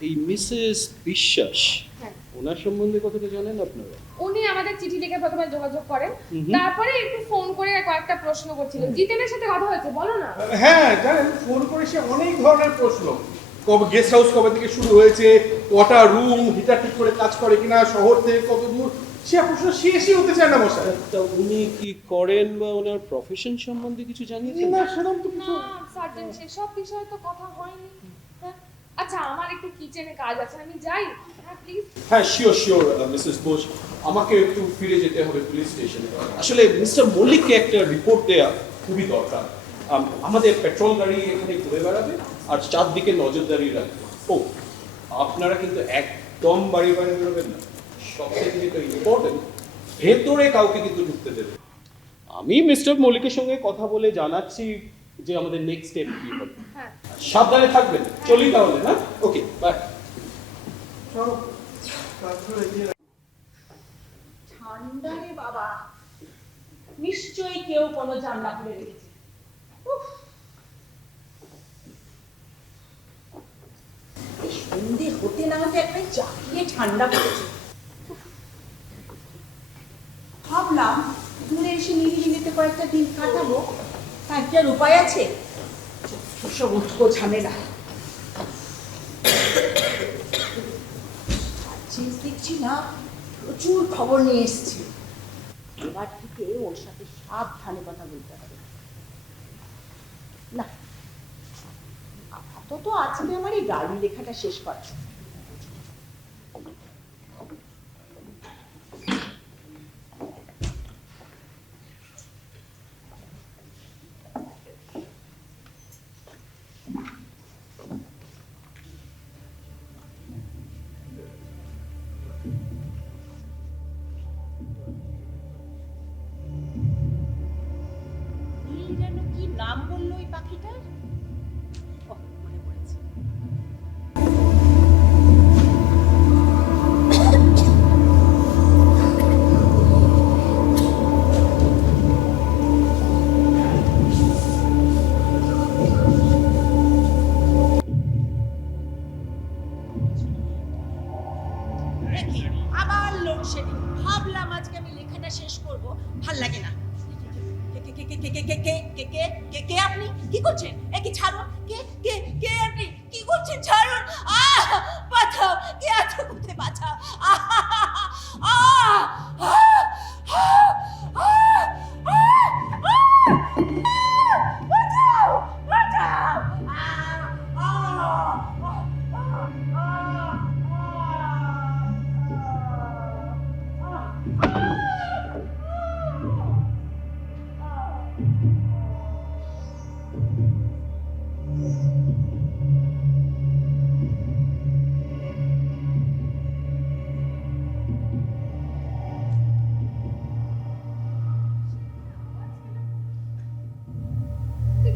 এই মিসেস বিশ্বাস, হ্যাঁ, ওনার সম্বন্ধে কতটা জানেন আপনারা? উনি আমাদের চিঠি লিখে প্রথমে যোগাযোগ করেন, তারপরে একটু ফোন করে কয়েকটা প্রশ্ন করছিলেন। জিতেনের সাথে কথা হয়েছে, বলো না। হ্যাঁ, জানেন, ফোন করে সে অনেক ধরনের প্রশ্ন, কবে গেস্ট হাউস কবে থেকে শুরু হয়েছে, কটা রুম, হিটার ঠিক করে কাজ করে কিনা, শহর থেকে কত দূর, সে প্রশ্ন শেষই হতে চায় না মশাই। তা উনি কি করেন বা ওনার প্রফেশন সম্বন্ধে কিছু জানিয়েছেন? না, সেরকম তো কিছু। না সার্জন, সেসব বিষয়ে তো কথা হয়নি। হ্যাঁ, আচ্ছা, আমার একটু কিচেনে কাজ আছে, আমি যাই। হ্যাঁ, প্লিজ। হ্যাঁ, শিওর মিসেস বোস, আমাকে একটু ফিরে যেতে হবে পুলিশ স্টেশনে। আসলে মিস্টার মল্লিককে একটা রিপোর্ট দেওয়া খুবই দরকার। আমাদের পেট্রোল গাড়ি এখানে ঘুরে বেড়াবে আর চারদিকে নজরদারি রাখবে। ও, আপনারা কিন্তু একদম বাড়ি বেরোবেন না। সবথেকে যেটা ইম্পর্টেন্ট, ভেতরে কাউকে কিন্তু ঢুকতে দেবে। আমি মিস্টার মল্লিকের সঙ্গে কথা বলে জানাচ্ছি যে আমাদের নেক্সট স্টেপ কি হবে। হ্যাঁ, সাবধানে থাকবেন। চলি তাহলে। হ্যাঁ, ওকে, বাই। ঠান্ডা রে বাবা, নিশ্চয়ই কেউ কোনো জানলা খুলে রেখেছে। উফ, এই সন্ধে হতে না হতে একটা জাকিয়ে ঠান্ডা পড়েছে। ভাবলাম দূরে এসে নিরিবিলিতে কয়েকটা দিন কাটাবো, একটার উপায় আছে। সব উঠবো ঝামেলা। দেখছি না, প্রচুর খবর নিয়ে এসেছি। এবার থেকে ওর সাথে সাবধানে কথা বলতে হবে। না, আপাতত আজকে আমার এই গাড়ি লেখাটা শেষ করা। যেন কি নাম বললো ওই পাখিটার? মনে পড়েছে। কি করছেন? এ কি ছাড়ুন, কে কে কে আপনি কি করছেন? ছাড়ুন, বাঁচাও, কে আছো? কোথায় বাঁচাও? বাঁচাও, বাঁচাও।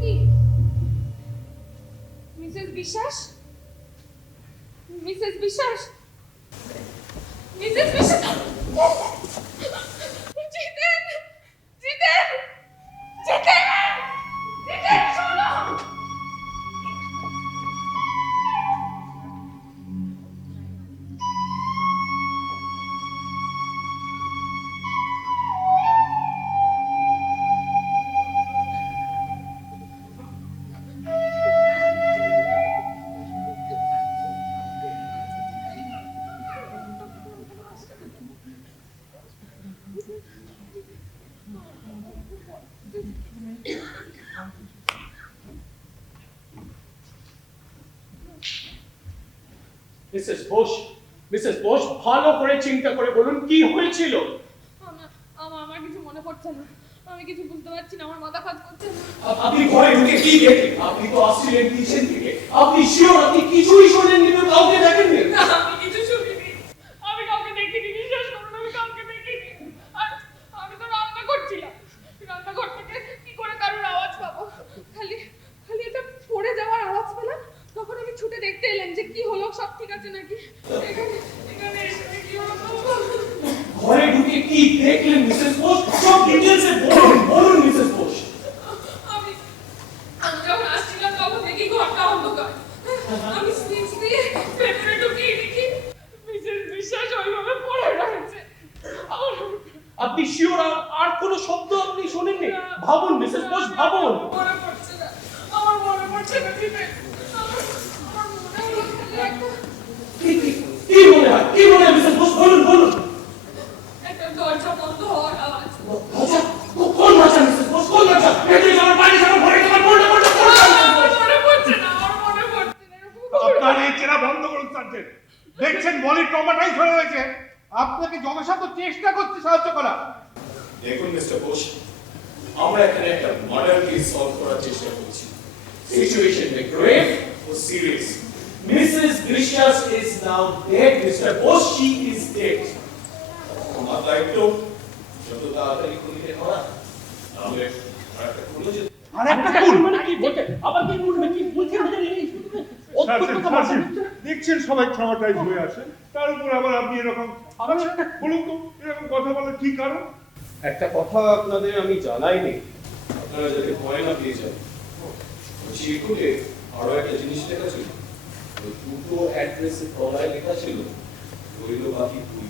কি মিসেস বিশ্বাস, মিসেস বিশ্বাস, মিসেস বিশ্বাস, জিতেন, জিতেন, জিতেন, জিতেন, শোনো। মিসেস বোস ভালো করে চিন্তা করে বলুন কি হয়েছিল? আমার কিছু মনে পড়ছে না, আমি কিছু বুঝতে পারছি না, আমার মাথা কাজ করছে না। আপনি ঘরে ঢুকে কি দেখলেন? আপনি তো আসছিলেন কিচেন থেকে, আপনি শিওর আপনি কিছুই শোনেননি, কাউকে দেখেননি? না, আমি কিছু শুনিনি, আমি কাউকে দেখিনি, বিশ্বাস করুন, আমি কাউকে দেখিনি। আর আমি তো রান্না করছিলাম, রান্নাঘর থেকে কি করে কারোর আওয়াজ পাবো? খালি খালি এটা পড়ে যাওয়ার আওয়াজ পেলাম, তখন আমি ছুটে দেখতে এলাম যে কি হলো, সব ঠিক আছে নাকি। এখানে এখানে এসে কি হলো? ঘরে ঢুকে কি দেখলেন মিসেস বোস? সব ডিটেইলসে বলুন, বলুন মিসেস বোস। আমি যখন আসছিলাম তখন দেখি ঘরটা অন্ধকার, আমি সুইচ দিয়ে ভেতরে ঢুকিয়ে দেখি মিসেস বিশ্বাস ওইভাবে পড়ে রয়েছে। আপনি শিওর আর কোনো শব্দ আপনি শোনেননি? ভাবুন মিসেস বোস, ভাবুন। মনে পড়ছে না, আমার মনে পড়ছে না, দিদি। আমার মনে হলো খালি একটা কি মনে হয়, কি মনে হয় মিসেস বোস? বলুন, বলুন। একটা দরজা বন্ধ হওয়ার আওয়াজ। আচ্ছা, কোন ভাষা মিসেস বোস? কোন ভাষা? ভেতরে যাওয়ার, বাইরে যাওয়ার, ঘরে যাওয়ার, কোনটা কোনটা কোনটা? আমার মনে পড়ছে না, আমার মনে পড়ছে না। আপনার এই চেনা বন্ধ করুন সার্জেন্ট। দেখছেন বলি ট্রমাটাইজ হয়ে রয়েছে, আপনাকে যথাসাধ্য চেষ্টা করতে সাহায্য করা। দেখুন মিস্টার বোস, আমরা এখানে একটা মার্ডার কেস সলভ করার চেষ্টা করছি। সিচুয়েশন গ্রেভ ও সিরিয়াস। মিসেস বিশ্বাস is now dead mister Bose, she is dead. আমার দায়িত্ব যত তাড়াতাড়ি খুনিকে ধরা, তাহলে আরেকটা খুন হয়ে যেত। আরেকটা খুন মানে কি বলছেন? আবার কি বলবেন? কি বলছেন? দেখছেন সবাই ট্রমাটাইজ হয়ে আসে, তার উপর আবার আপনি এরকম বলুন তো, এরকম কথা বলার কি কারণ? একটা কথা আপনাদের আমি জানাইনি, আপনারা যাতে ভয় না পেয়ে যান। চিরকুটে আরো একটা জিনিস লেখা ছিল, ওই দুটো অ্যাড্রেসের তলায় লেখা ছিল রইল বাকি দুই।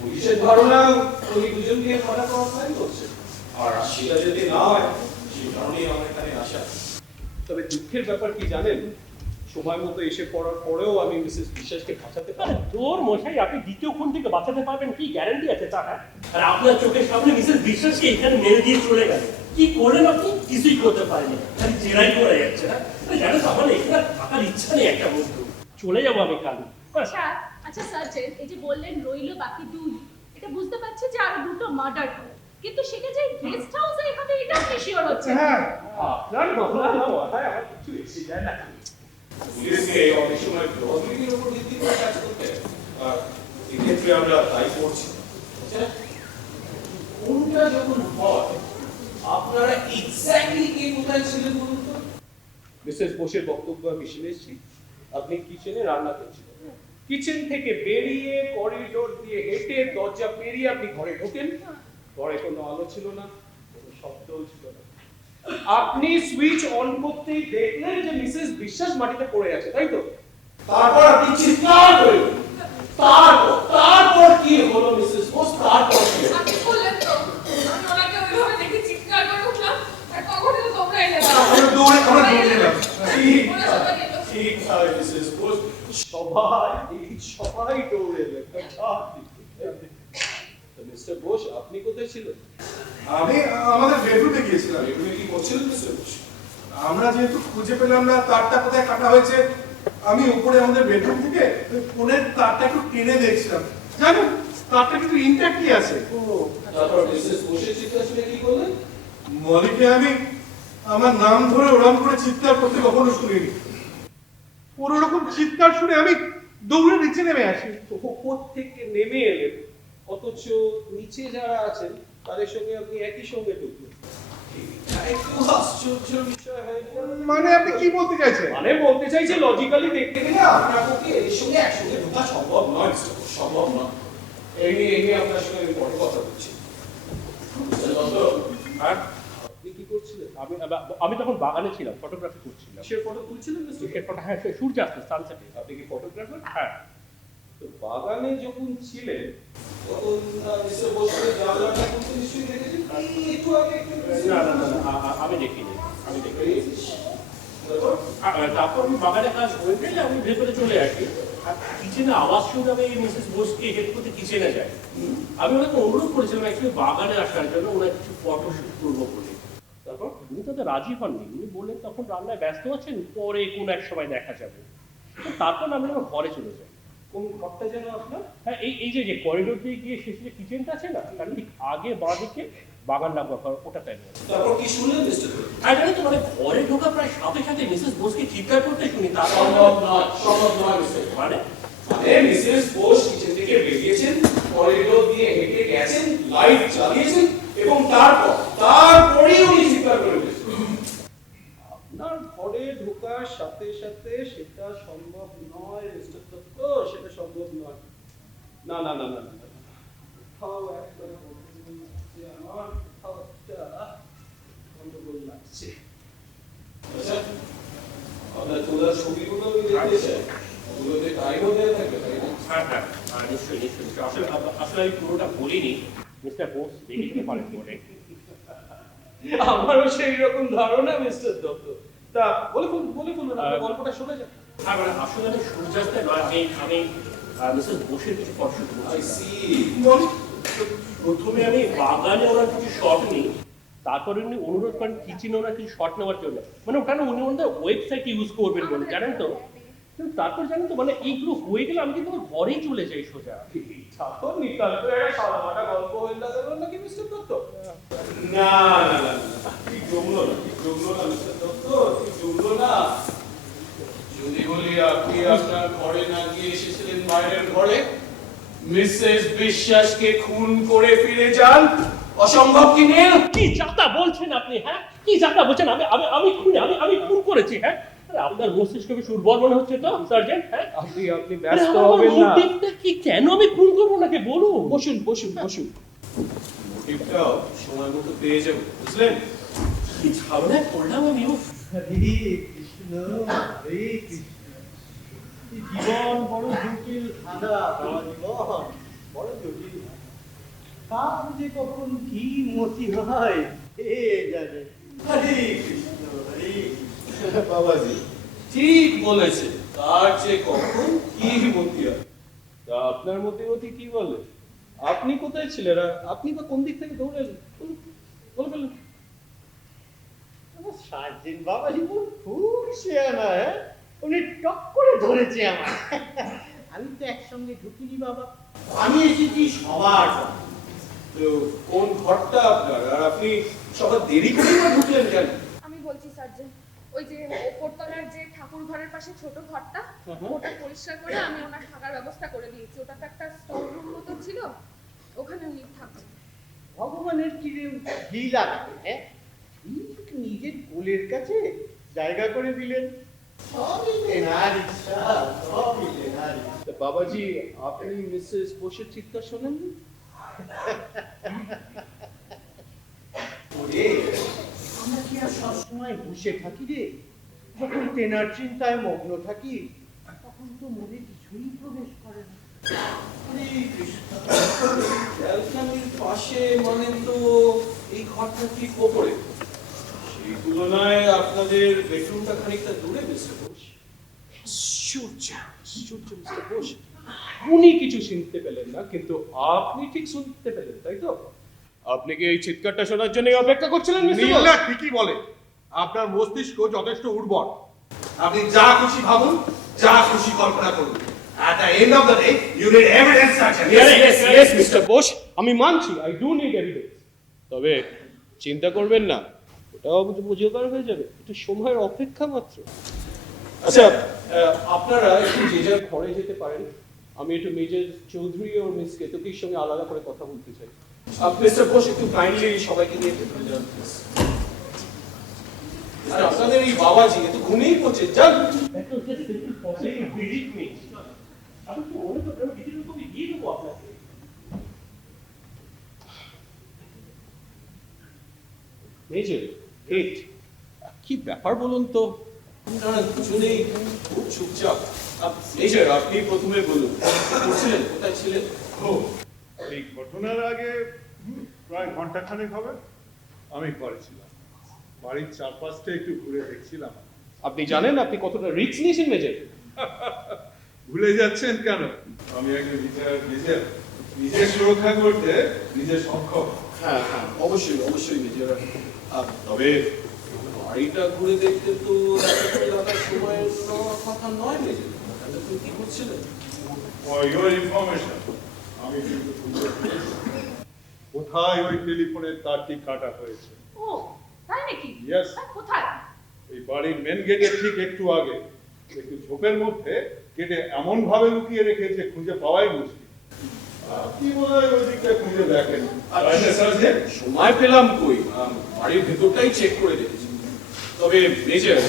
পুলিশের ধারণা ওই দুজনকে মার্ডার করার প্ল্যান করছে, আর সেটা যদি না হয় সেই কারণেই আমার এখানে আসা। তবে দুঃখের ব্যাপার কি জানেন, সময় মতো এসে পড়ার পরেও আমি মিসেস বিশ্বাসকে বাঁচাতে পারি। তোর মশাই, আপনি দ্বিতীয় খুন থেকে বাঁচাতে পারবেন কি গ্যারান্টি আছে তা? আর আপনার চোখের সামনে মিসেস বিশ্বাসকে এখানে মেরে দিয়ে চলে গেল, কি করলেন আপনি? কিছুই করতে পারেনি, খালি জেরাই করে যাচ্ছে না। জানো তো, আমার এখানে থাকার ইচ্ছা নেই একটা বন্ধু, চলে যাবো আমি কাল। আচ্ছা আচ্ছা সার্জেন্ট, এই যে বললেন রইলো বাকি দুই, এটা বুঝতে পারছি যে আরো দুটো মার্ডার হলো, কিন্তু সেটা যে গেস্ট হাউসে এখানে এটা আপনি শিওর হচ্ছেন? হ্যাঁ, আপনার কথায় আমার কিছু এসে যায় না। পুলিশকে অনেক সময় প্রবাবিলিটির উপর ভিত্তি করে কাজ করতে হয়, আর এক্ষেত্রে আমরা তাই করছি। আচ্ছা, কোনটা যখন হয় আপনারা এক্স্যাক্টলি কে কোথায় ছিলেন বলুন তো? মিসেস বোসের বক্তব্য আমি শুনেছি, আপনি কিচেনে রান্না করছিলেন। কিচেন থেকে বেরিয়ে করিডোর দিয়ে হেঁটে দরজা পেরিয়ে আপনি ঘরে ঢোকেন। ঘরে কোনো আলো ছিল না, কোনো শব্দও ছিল না। আপনি সুইচ অন করতেই দেখলেন যে মিসেস বিশ্বাস মাটিতে পড়ে আছে, তাই তো? তারপর আপনি চিৎকার করলেন। তারপর কি হলো মিসেস বোস? তারপর কি হলো? আপনি বললেন তো, আমি ওনাকে ওইভাবে দেখে চিৎকার করে উঠলাম, আর তখনই তো তোমরা এলে। আমরা দৌড়ে নিলাম। ঠিক আছে মিসেস বোস, সবাই দৌড়ে এলেন। মিস্টার বোস, আপনি কোথায় ছিলেন? আমি আমাদের বেডরুমে গিয়েছিলাম। এগুলো কি করছিলেন মিস্টার বোস? আমরা যেহেতু খুঁজে পেলাম না তারটা কোথায় কাটা হয়েছে, আমি উপরে আমাদের বেডরুম থেকে ফোনের তারটা একটু টেনে দেখছিলাম। জানেন তারটা কিন্তু ইনট্যাক্টই আছে। তারপর মিসেস বোসের চিৎকার শুনে কি করলেন? মলিকে আমি আমার নাম ধরে ওরম করে চিৎকার করতে কখনো শুনিনি। ওর ওরকম চিৎকার শুনে আমি দৌড়ে নিচে নেমে আসি। উপর থেকে নেমে এলেন, অথচ নিচে যারা আছেন তাদের সঙ্গে আপনি একই সঙ্গে ঢুকলেন। একটু আশ্চর্য বিষয় হয়ে গেল। মানে আপনি কি বলতে চাইছেন? মানে বলতে চাইছে লজিক্যালি দেখতে গেলে আপনার পক্ষে এর সঙ্গে একসঙ্গে ঢোকা সম্ভব নয় মিস্টার বোস, সম্ভব নয়। এই নিয়ে আপনার সঙ্গে আমি পরে কথা বলছি। মিস্টার দত্ত, আর আপনি কি করছিলেন? আমি তখন বাগানে ছিলাম, ফটোগ্রাফি করছিলাম। সে ফটো তুলছিলেন মিস্টার? সে ফটো, হ্যাঁ, সূর্যাস্ত, সানসেটে। আপনি কি ফটোগ্রাফার? হ্যাঁ। তো বাগানে যখন ছিলেন তখন মিস্টার বোসকে জানলাটা খুলতে নিশ্চয়ই দেখেছেন? একটু আগে আমি দেখিনি। তারপর আমি বাগানে কাজ হয়ে গেলে আমি ভেতরে চলে আসি। আর কিচেনে আওয়াজ শুনে আমি মিসেস বোসকে হেল্প করতে কিচেনে যাই। আমি ওনাকে অনুরোধ করেছিলাম অ্যাকচুয়ালি বাগানে আসার জন্য, ওনার কিছু ফটো শুট করবো বলে। তারপর উনি তাতে রাজি হননি। উনি বললেন তখন রান্নায় ব্যস্ত আছেন, পরে কোনো এক সময় দেখা যাবে। তারপর আমি আমার ঘরে চলে যাই। কোন ঘরটা যেন আপনার? হ্যাঁ, এই যে করিডোর দিয়ে গিয়ে শেষে যে কিচেনটা আছে না, তার ঠিক আগে বাঁ দিকে বাগান লাগবে, ওটা তাই। তারপর কি শুনলেন মিস্টার দত্ত? আর জানি তো মানে ঘরে ঢোকা প্রায় সাথে সাথে মিসেস বোসকে চিৎকার করতে শুনি। তারপর সম্ভব নয় মিস্টার। মানে মিসেস বোস কিচেন থেকে বেরিয়েছেন, করিডোর দিয়ে হেঁটে গেছেন, লাইট জ্বালিয়েছেন এবং তারপরেই উনি চিৎকার করে উঠেছেন। আপনার ঘরে ঢোকার সাথে সাথে সেটা সম্ভব নয় মিস্টার দত্ত, সেটা সম্ভব নয়। না না না না না, কোথাও একবারে বলতে আমার কোথাও একটা গন্ডগোল লাগছে। আচ্ছা, আপনার তোলার ছবিগুলো আমি দেখতে চাই। ওগুলোতে টাইমও দেওয়া থাকবে, তাই না? হ্যাঁ, নিশ্চয়ই। আসলে আমি পুরোটা বলিনি। মিস্টার বোস দেখে নিতে পারেন বলে। আমারও সেই রকম ধারণা মিস্টার দত্ত। তা বলে ফেলুন, আপনার গল্পটা শোনা যাক। হ্যাঁ, মানে আসলে আমি সূর্যাস্তে নয়, আমি মিসেস বোসের কিছু ফটো শুট আই করছি। সি। প্রথমে আমি বাগানে ওনার কিছু শট নিই, তারপরে উনি অনুরোধ করেন কিচেনে ওনার কিছু শট নেওয়ার জন্য। মানে ওখানে উনি ওনাদের ওয়েবসাইট ইউজ করবেন বলে, জানেন তো। কিন্তু তারপর জানেন তো, মানে এইগুলো হয়ে গেলে আমি কিন্তু আমার ঘরেই চলে যাই সোজা। তারপর নিতান্ত একটা সাদামাটা গল্প হয়ে গেল নাকি মিস্টার দত্ত? না না না, ঠিক জমলো না, ঠিক জমলো না মিস্টার দত্ত, ঠিক জমলো না। যদি বলি আপনি আপনার ঘরে না গিয়ে এসেছিলেন বাইরের ঘরে, মিসেস বিশ্বাসকে খুন করে ফিরে যান, অসম্ভব কি নেই? কি যাতা বলছেন আপনি? হ্যাঁ, কি যাতা বলছেন? আমি খুন করেছি? হ্যাঁ, আপনার মস্তিষ্ককে সুরবর মনে হচ্ছে তো সার্জেন্ট? হ্যাঁ, আপনি ব্যস্ত হবেন না। মোটিভটা কি, কেন আমি খুন করবো ওনাকে বলুন? বসুন। মোটিভটাও সময় মতো পেয়ে যাবো, বুঝলেন? কি ঝামেলায় পড়লাম আমি। হরে কৃষ্ণ, হরে কৃষ্ণ। জীবন বড় জটিল ধাঁধা, বাবা জীবন বড় জটিল। কার যে কখন কি মতি হয় কে জানে। হরে কৃষ্ণ, হরে কৃষ্ণ। বাবাজি ঠিক বলেছে, তার যে কখন কি মতি হয়। তা আপনার মতি কি বলে? আপনি কোথায় ছিলেন? আর আপনি বা কোন দিক থেকে দৌড়ে এলেন? বলে ফেলুন। আমার সার্জেন্ট বাবা জীবন খুব শেয়ানা, হ্যাঁ, উনি টক করে ধরেছে আমার। আমি তো একসঙ্গে ঢুকিনি বাবা, আমি এসেছি সবার পর। তো কোন ঘরটা আপনার, আর আপনি সবার দেরি করে ঢুকলেন কেন? আমি বলছি সার্জেন্ট, ওই যে ওপরতলার যে ঠাকুর ঘরের পাশে ছোট ঘরটা, ওটা পরিষ্কার করে আমি ওনার থাকার ব্যবস্থা করে দিয়েছি। ওটা তো একটা স্টোর রুম মতো ছিল, ওখানে উনি থাকছেন। ভগবানের কি ঘি লাগবে, হ্যাঁ, নিজের কোলের কাছে জায়গা করে দিলেন। সবই তেনার ইচ্ছা, সবই তেনার ইচ্ছা। তা বাবাজি, আপনি মিসেস বোসের চিৎকার শোনেননি? ওরে, আমরা কি আর সবসময় বসে থাকি রে? যখন তেনার চিন্তায় মগ্ন থাকি তখন তো মনে কিছুই প্রবেশ করে না। হরে কৃষ্ণ। ব্যালকনির পাশে মানে তো এই ঘরটা ঠিক ওপরে, এই তুলনায় আপনাদের বেডরুমটা খানিকটা দূরে মিস্টার বোস। আশ্চর্য, আশ্চর্য মিস্টার বোস। উনি কিছু শুনতে পেলেন না, কিন্তু আপনি ঠিক শুনতে পেলেন, তাই তো? আপনি কি এই চিৎকারটা শোনার জন্য অপেক্ষা করছিলেন মিস্টার বোস? নীলা ঠিকই বলে, আপনার মস্তিষ্ক যথেষ্ট উর্বর। আপনি যা খুশি ভাবুন, যা খুশি কল্পনা করুন। At the end of the day, you need evidence, Sergeant. Yes, mister Bose, আমি মানছি, আই ডু নিড এভিডেন্স। তবে চিন্তা করবেন না, ওটাও বুঝিয়ে হয়ে যাবে, একটু সময়ের অপেক্ষা মাত্র। আচ্ছা, আপনারা একটু যে যার ঘরে যেতে পারেন। আমি একটু মেজর চৌধুরী ও মিস কেতকীর সঙ্গে আলাদা করে কথা বলতে চাই। মিস্টার বোস, একটু কাইন্ডলি সবাইকে নিয়ে ভেতরে যান প্লিজ। আর আপনাদের এই বাবাজি এত ঘুমিয়েই পড়ছে, যান। আমি তো মনে করলাম কিছু রকম দিয়ে দেবো আপনাকে। Major, great. কি ব্যাপার বলুন তো? আপনারা দুজনেই খুব চুপচাপ। মেজর, আপনি প্রথমে বলুন, করছিলেন, কোথায় ছিলেন? এই ঘটনার আগে প্রায় ঘন্টাখানেক হবে আমি করেছিলাম, বাড়ির চারপাশটা একটু ঘুরে দেখছিলাম। আপনি জানেন আপনি কতটা রিস্ক নিয়েছেন মেজর? ভুলে যাচ্ছেন কেন? আমি একজন নিজের সুরক্ষা করতে নিজে সক্ষম। হ্যাঁ, অবশ্যই অবশ্যই মেজর। তবে বাড়িটা ঘুরে দেখতে তো এতটা সময়ের কথা নয় মেজর। আপনি কি করছিলেন? For your information, আমি কিন্তু খুঁজে পেয়েছি কোথায় ওই টেলিফোনের তারটি কাটা হয়েছে। ও তাই নাকি? Yes. কোথায়? এই বাড়ির মেন গেটের ঠিক একটু আগে, একটু ঝোপের মধ্যে কেটে এমন ভাবে লুকিয়ে রেখেছে খুঁজে পাওয়াই মুশকিল। আপনি বোধহয় ওই দিকটা খুঁজে দেখেন। সময় পেলাম কই, বাড়ির ভেতরটাই চেক করে দেখেছি। তবে মেজর,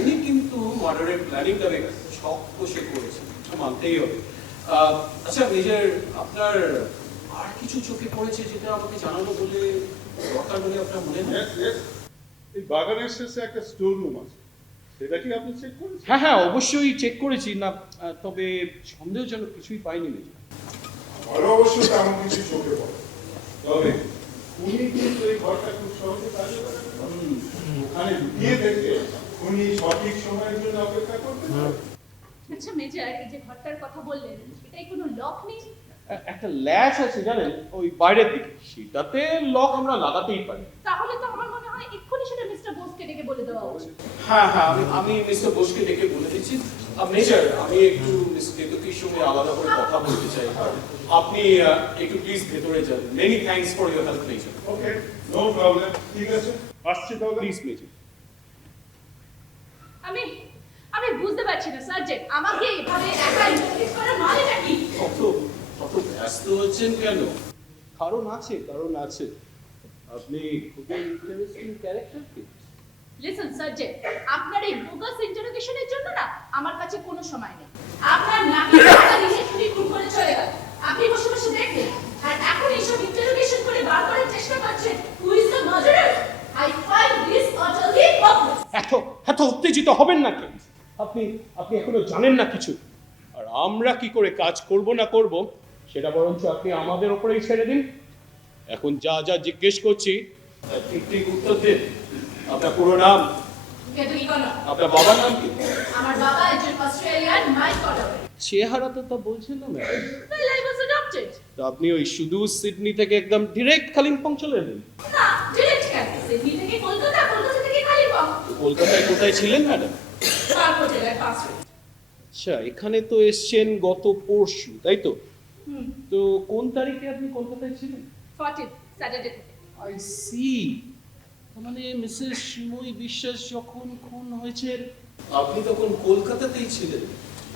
উনি কিন্তু মার্ডারের প্ল্যানিংটা শক্ত সে করেছেন, মানতেই হবে। আচ্ছা মেজর, আপনার আর কিছু চোখে পড়েছে যেটা আমাকে জানানো বলে দরকার বলে আপনার মনে হয়? এই বাগানের শেষে একটা স্টোর রুম আছে, সেটা কি আপনি চেক করেছেন? হ্যাঁ, অবশ্যই চেক করেছি না, তবে সন্দেহজনক কিছুই পাইনি মেজর। আমারও অবশ্য তেমন কিছু চোখে পড়ে, তবে উনি কিন্তু এই ঘরটা খুব সহজে কাজে লাগান। ওখানে লুকিয়ে থেকে উনি সঠিক সময়ের জন্য অপেক্ষা করতে পারেন। আচ্ছা মেজর, এই যে ঘরটার কথা বললেন, এটাই কোনো লক নেই? একটা ল্যাচ আছে জানেন ওই বাইরের দিকে, সেটাতে লক আমরা লাগাতেই পারি। তাহলে তো আমার মনে হয় এক্ষুনি সেটা মিস্টার বোসকে ডেকে বলে দেওয়া উচিত। হ্যাঁ, আমি মিস্টার বোসকে ডেকে বলে দিচ্ছি। মেজর, আমি একটু মিস কেতকীর সঙ্গে আলাদা করে কথা বলতে চাই। আপনি একটু প্লিজ ভেতরে যান। Many thanks for your help major. Okay, no problem, ঠিক আছে, আসছি তাহলে। Please major. আমি বুঝতে পারছি না সার্জেন্ট, আমাকে এভাবে একা ইন্টারফেস করার মানেটা কি? কত ব্যস্ত হচ্ছেন কেন? কারণ আছে। আপনি খুবই ইন্টারেস্টিং ক্যারেক্টার কি। লিসেন সার্জেন্ট, আপনার এই বোগাস ইন্টারোগেশনের জন্য না আমার কাছে কোনো সময় নেই। আপনার নাকি টাকা দিয়ে চুরি খুন করে চলে গেল, আপনি বসে বসে দেখলেন, আর এখন এইসব ইন্টারোগেশন করে বার করার চেষ্টা করছেন who is the murderer. I find this utterly hopeless. এত উত্তেজিত হবেন না কেন? আপনি এখনো জানেন না কিছু। আর আমরা কি করে কাজ করব না করব সেটা বরঞ্চ আপনি আমাদের উপরেই ছেড়ে দিন। এখন যা জিজ্ঞেস করছি তার ঠিক উত্তর দিন। আপনার পুরো নাম? কেতকী কণা। আপনার বাবার নাম কি? আমার বাবা একজন অস্ট্রেলিয়ান মাইক কলার। চেহারা তো তা বলছেন না madam. Well, I was adopted. তো আপনি ওই শুধু সিডনি থেকে একদম ডিরেক্ট কালিম্পং চলে এলেন? না, ডিরেক্ট কেন? সিডনি থেকে কলকাতা, কলকাতা থেকে কালিম্পং। কলকাতায় কোথায় ছিলেন ম্যাডাম? তারপর জেলায় পাস হয়েছে। আচ্ছা, এখানে তো এসছেন গত পরশু, তাই তো? তো কোন তারিখে আপনি কলকাতায় ছিলেন? 14 স্যাটারডে থেকে। I see. মানে মিসেস শ্রীময়ী বিশ্বাস যখন খুন হয়েছে আপনি তখন কলকাতাতেই ছিলেন।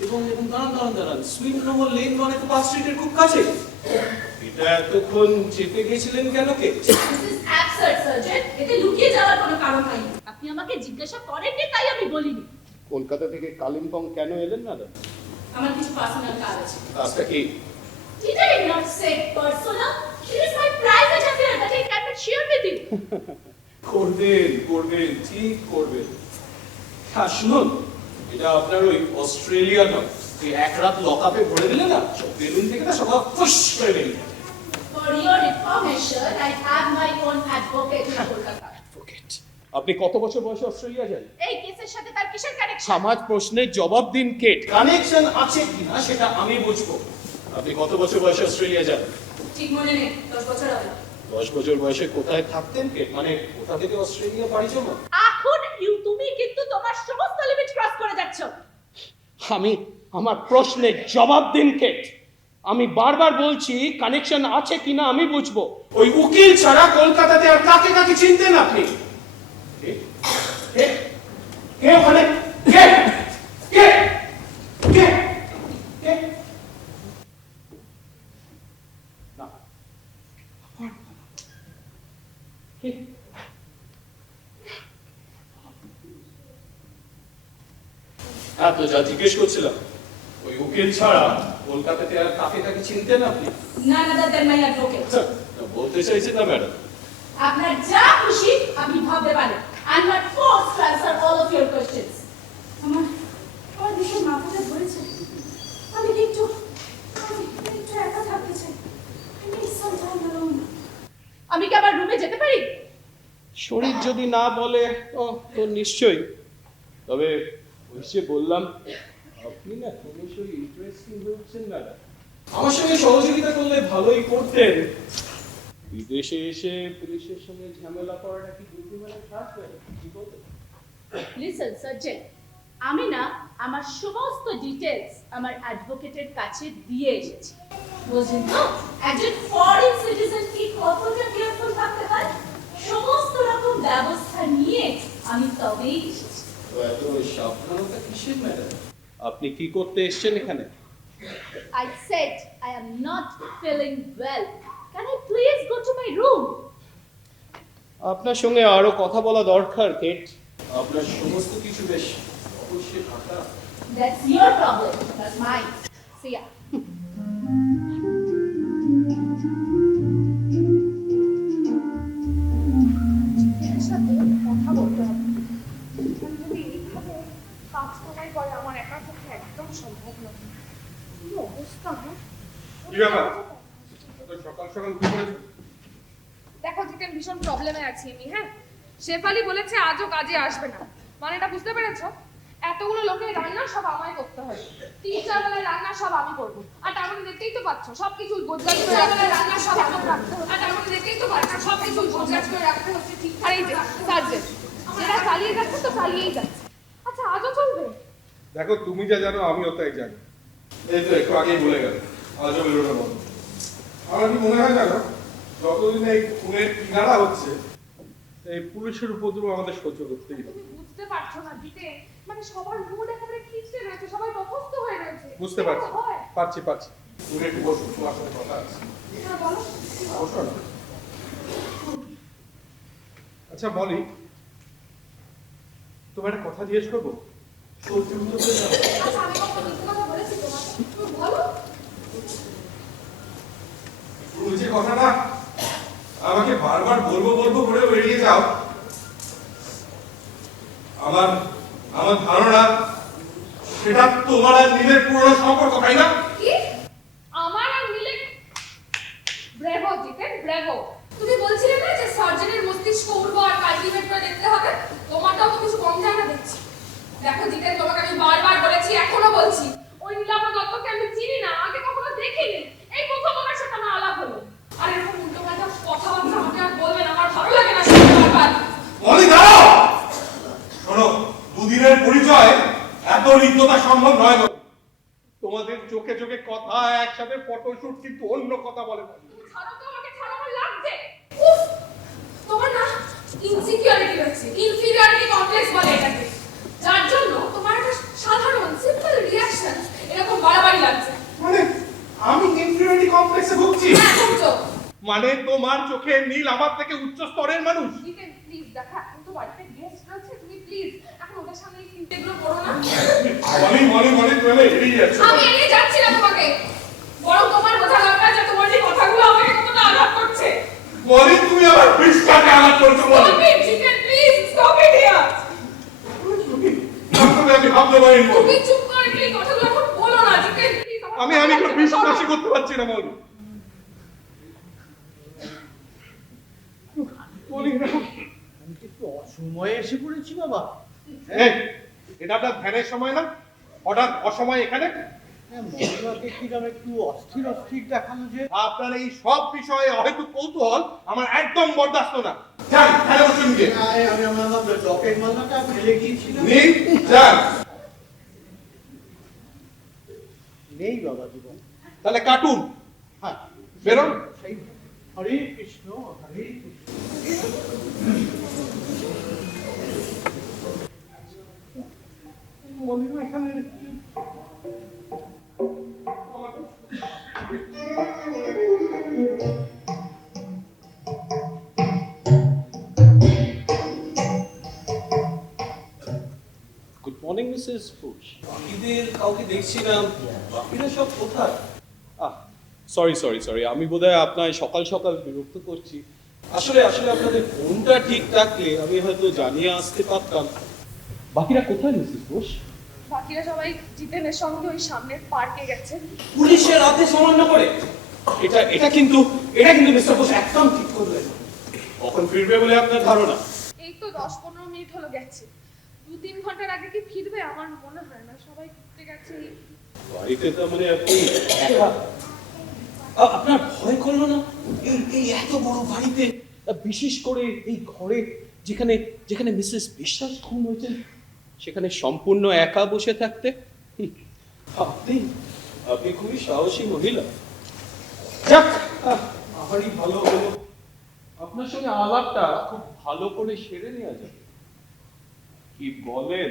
এবং দাঁড়ান, সুইং নম্বর লেন মানে তো পার্ক স্ট্রিটের খুব কাছে। এটা এতক্ষণ চেপে গেছিলেন কেন কে? This is absurd, Sergeant. এতে লুকিয়ে যাওয়ার কোনো কারণ নাই। আপনি আমাকে জিজ্ঞাসা করেননি তাই আমি বলিনি। কলকাতা থেকে কালিম্পং কেন এলেন ম্যাডাম? আমার কিছু পার্সোনাল কাজ আছে। কাজটা কি? Did I not say personal? It is my private affair that I cannot share with you. করবেন, ঠিক করবেন। হ্যাঁ শুনুন, এটা আপনার ওই অস্ট্রেলিয়া নয়, এই এক রাত লকআপে ভরে দিলে না সব বেলুন থেকে না সব ফুস করে বেরিয়ে যাবে। For your information, I have my own advocate in Kolkata. আপনি কত বছর বয়সে অস্ট্রেলিয়া যান? এই কেসের সাথে তার কিসের কানেকশন? আমার প্রশ্নের জবাব দিন কেট। কানেকশন আছে কিনা সেটা আমি বুঝবো। আপনি কত বছর বয়সে অস্ট্রেলিয়া যান? ঠিক মনে নেই, 10 বছর হবে। 10 বছর বয়সে কোথায় থাকতেন কেট? মানে কোথা থেকে অস্ট্রেলিয়া পাড়ি জমা? এখন তুমি কিন্তু তোমার সমস্ত লিমিট ক্রস করে যাচ্ছ। আমার প্রশ্নের জবাব দিন কেট। আমি বারবার বলছি কানেকশন আছে কিনা আমি বুঝবো। ওই উকিল ছাড়া কলকাতাতে আর কাকে কাকে চিনতেন আপনি? কে? কে? কে ওখানে? কে? কে? কে? কে? না। হ্যাঁ, তো যা জিজ্ঞেস করছিলাম, ওই উকিল ছাড়া কলকাতাতে আর কাকে কাকে চিনতেন আপনি? None other than my advocate. বলতে চাইছেন না ম্যাডাম? আপনার যা খুশি আপনি ভাবতে পারেন। I'm not forced to answer all of your questions. আমার ভীষণ মাথাটা ধরেছে। আমি একটু একা থাকতে চাই। I need some time alone. আমি কি আবার রুমে যেতে পারি? শরীর যদি না বলে তো নিশ্চয়ই। তবে ওই যে বললাম, আপনি না ক্রমশই ইন্টারেস্টিং হচ্ছেন ম্যাডাম। আমার সঙ্গে সহযোগিতা করলে ভালোই করতেন। বিদেশে এসে পুলিশের সঙ্গে ঝামেলা করাটা কি বুদ্ধিমানের কাজ হয়? কি বলতে? লিসেন সার্জেন্ট, আমি না আমার সমস্ত ডিটেইলস আমার অ্যাডভোকেটের কাছে দিয়ে এসেছি। বুঝলেন তো, একজন ফরেন সিটিজেন কি কতটা কেয়ারফুল থাকতে হয়, সমস্ত রকম ব্যবস্থা নিয়ে আমি তবেই এসেছি। তো এত সাবধানতা কিসের ম্যাডাম? আপনি কি করতে এসেছেন এখানে? I said I am not feeling well. Can I please go to my room? আপনার সঙ্গে আরো কথা বলা দরকার কেট। আপনার সমস্ত কিছু বেশ অবশ্যই Dhaka. That's your problem, not mine. See ya. এর সাথে কথা বলতে হবে। আমি যদি এইভাবে কাজ করাই পরে আমার একার পক্ষে একদম সম্ভব নয়। কি অবস্থা, হ্যাঁ? কি ব্যাপার? এত সকাল সকাল উঠে পড়েছো? দেখো জিতেন, ভীষণ প্রবলেমে আছি আমি। হ্যাঁ, শেফালি বলেছে আজও কাজে আসবে না। মানে এটা বুঝতে পেরেছো? এতগুলো লোকের রান্না সব আমায় করতে হবে। 3-4 বেলায় রান্না সব আমি করবো। আর তার মধ্যে দেখতেই তো পাচ্ছ সবকিছু গোছগাছ করে রান্না সব আমার রাখতে হবে। আর তার মধ্যে দেখতেই তো পাচ্ছ সবকিছু গোছগাছ করে রাখতে হচ্ছে ঠিক। আর এই যে সার্জেন্ট, যেটা চালিয়ে যাচ্ছে তো চালিয়েই যাচ্ছে। আচ্ছা আজও চলবে? দেখো, তুমি যা জানো আমিও তাই জানি। এই তো একটু আগেই বলে গেল আজও বেরোনো বন্ধ। আমার কি মনে হয় জানো, যতদিন এই খুনের কিনারা হচ্ছে এই পুলিশের উপদ্রব আমাদের সহ্য করতেই হবে। তুমি বুঝতে পারছো না জিতেন, মানে সবার মুড একেবারে খিচড়ে রয়েছে, সবাই অভ্যস্ত হয়ে রয়েছে। বুঝতে পারছি, হয়। পারছি। তুমি একটু বসো, তোমার সাথে কথা আছে। হ্যাঁ বলো। বসো না। আচ্ছা বলি, তোমার একটা কথা জিজ্ঞেস করবো? সত্যি উত্তর দেবে না? আচ্ছা আমি কখনো মিথ্যে কথা বলেছি তোমাকে? তুমি বলো। তুমি যে কথাটা আমাকে বারবার বলবো করে বেরিয়ে যাও, আমার ধারণা সেটা তোমার আর নীলের পুরনো সম্পর্ক, তাই না? কি? আমার আর নীলের? ব্রেভো জিতেন, ব্রেভো। তুমি বলছিলে না যে সার্জনের মস্তিষ্ক উড়বো আর কাল্টিভেট করে দেখতে হবে? তোমারটাও তো কিছু কম যায় না দেখছি। দেখো জিতেন, তোমাকে আমি বারবার বলেছি, এখনো বলছি, ওই নীলাম্বর দত্তকে আমি চিনি না, আগে কখনো দেখিনি। এই প্রথম আমার সাথে আমার আলাপ হলো। আর এরকম উল্টোপাল্টা কথাবার্তা আমাকে আর বলবেন, আমার ভালো লাগে না শুনতে বারবার। বলি দাও, শোনো, দুদিনের পরিচয় এত রিক্ততা সম্ভব নয়। তোমাদের চোখে চোখে কথা, একসাথে ফটোশুট, কিন্তু অন্য কথা বলে না। ছাড়ো তো আমাকে, ছাড়ো, আমার লাগছে। উফ, তোমার না ইনসিকিউরিটি রয়েছে, ইনফিরিয়রিটি কমপ্লেক্স বলে এটাকে, যার জন্য তোমার একটা সাধারণ সিম্পল রিঅ্যাকশন এরকম বাড়াবাড়ি লাগছে। মানে আমি ইনফিরিয়রিটি কমপ্লেক্সে ভুগছি? হ্যাঁ ভুগছো। মানে তোমার চোখে নীল আমার থেকে উচ্চ স্তরের মানুষ? জিতেন প্লিজ, দেখা এখন তো বাড়িতে গেস্ট রয়েছে, তুমি প্লিজ এখন ওদের সামনে এই চিন্তাগুলো করো না। মনে তুমি এড়িয়ে যাচ্ছ। আমি এড়িয়ে যাচ্ছি না তোমাকে, বরং তোমার বোঝা দরকার যে তোমার এই কথাগুলো আমাকে কতটা আঘাত করছে। বলি তুমি আমার পৃষ্ঠাকে আঘাত করছো। বলি Stop it, Jiten please, stop it here. আমি ভাবতে পারিনি। তুমি চুপ করে এই কথাগুলো এখন বলো না জিতেন প্লিজ। আমি একটু বিশ্বাসই করতে পারছি না। বলি না, আমি একটু সময় এসে পড়েছি বাবা। এই, এটা আপনার ধ্যানের সময় না, হঠাৎ অসময় এখানে। হ্যাঁ, মহিমাকে কিরম একটু অস্থির অস্থির দেখানো যে। আপনার এই সব বিষয়ে হয়তো কৌতূহল আমার একদম বরদাস্ত না। যান, ধ্যানে বসুন গিয়ে। আমি আমার চকের মালাটা ফেলে গিয়েছিলাম। নিন, যান। নেই বাবা জীবন। তাহলে কাটুন, হ্যাঁ, বেরোন। সেই হরে কৃষ্ণ, হরে কৃষ্ণ। মহিমা এখানে গুড মর্নিং মিসেস ঘোষ। বাকিদের কাউকে দেখছি না, বাকিরা সব কোথায়? সরি সরি সরি, আমি বোধহয় আপনার সকাল সকাল বিরক্ত করছি। আসলে আসলে আপনাদের ফোনটা ঠিক থাকলে আমি হয়তো জানিয়ে আসতে পারতাম। বাকিরা কোথায় মিসেস ঘোষ? বাকিরা সবাই জিতেনের সঙ্গে ওই সামনের পার্কে গেছে। পুলিশের হাতে সামান্য করে? এটা কিন্তু মিস্টার ঘোষ একদম ঠিক করলেন। কখন ফিরবে বলে আপনার ধারণা? এই তো 10-15 মিনিট হলো গেছে। 2-3 ঘন্টার আগে কি ফিরবে আমার মনে হয় না, সবাই ঘুরতে গেছে। বাড়িতে তো মানে আপনি একা। আপনার ভয় করলো না এই এত বড় বাড়িতে, বিশেষ করে এই ঘরে যেখানে যেখানে মিসেস বিশ্বাস খুন হয়েছেন, সেখানে সম্পূর্ণ একা বসে থাকতে? আপনি আপনি খুবই সাহসী মহিলা। যাক, আমারই ভালো হলো আপনার সঙ্গে আলাপটা খুব ভালো করে সেরে নেওয়া যাবে। কি বলেন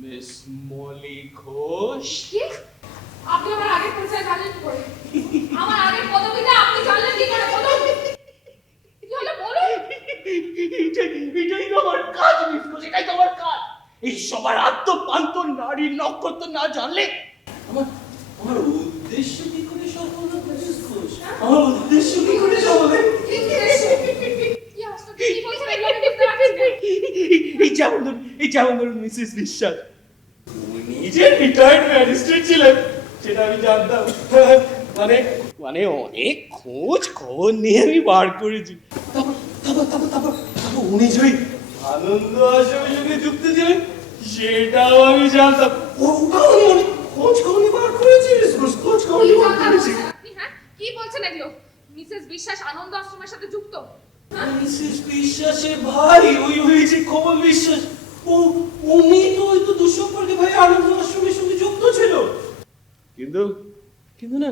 মিস মলি ঘোষ? কি? আপনি আমার আগে পরিচয় জানলেন কি করে? আমার আগে পদবিটা আপনি জানলেন কি করে? বলুন। কি হলো বলুন? এটাই তো আমার কাজ মিস ঘোষ, এটাই তো আমার কাজ। এই সবার আত্মপান্ত নারীর নক্ষত্র না জানলে আমার উদ্দেশ্য কি করে সফল হবে মিস ঘোষ? আমার উদ্দেশ্য কি করে সফল হবে? কি আশ্চর্য, কি বলছেন এগুলো আমি বুঝতে পারছি না। এই যেমন ধরুন মিসেস বিশ্বাস উনি যে রিটায়ার্ড ম্যাজিস্ট্রেট ছিলেন সেটা আমি জানতাম। মানে মানে অনেক খোঁজ খবর নিয়ে আমি বার করেছি। তারপর উনি যে আনন্দ আশ্রমের সঙ্গে যুক্ত ছিলেন সেটাও আমি জানতাম। ওটাও আমি অনেক খোঁজ খবর নিয়ে বার করেছি মিস ঘোষ, খোঁজ খবর কি নিয়ে বার কথা করেছি। বলছেন আপনি, হ্যাঁ? কি বলছেন এগুলো? মিসেস বিশ্বাস আনন্দ আশ্রমের সাথে যুক্ত? হ্যাঁ? মিসেস বিশ্বাসের ভাই, ওই যে কমল বিশ্বাস, উনি তো ওই তো দুঃসম্পর্কে ভাই আনন্দ আশ্রমের সঙ্গে যুক্ত ছিল। কিন্তু না,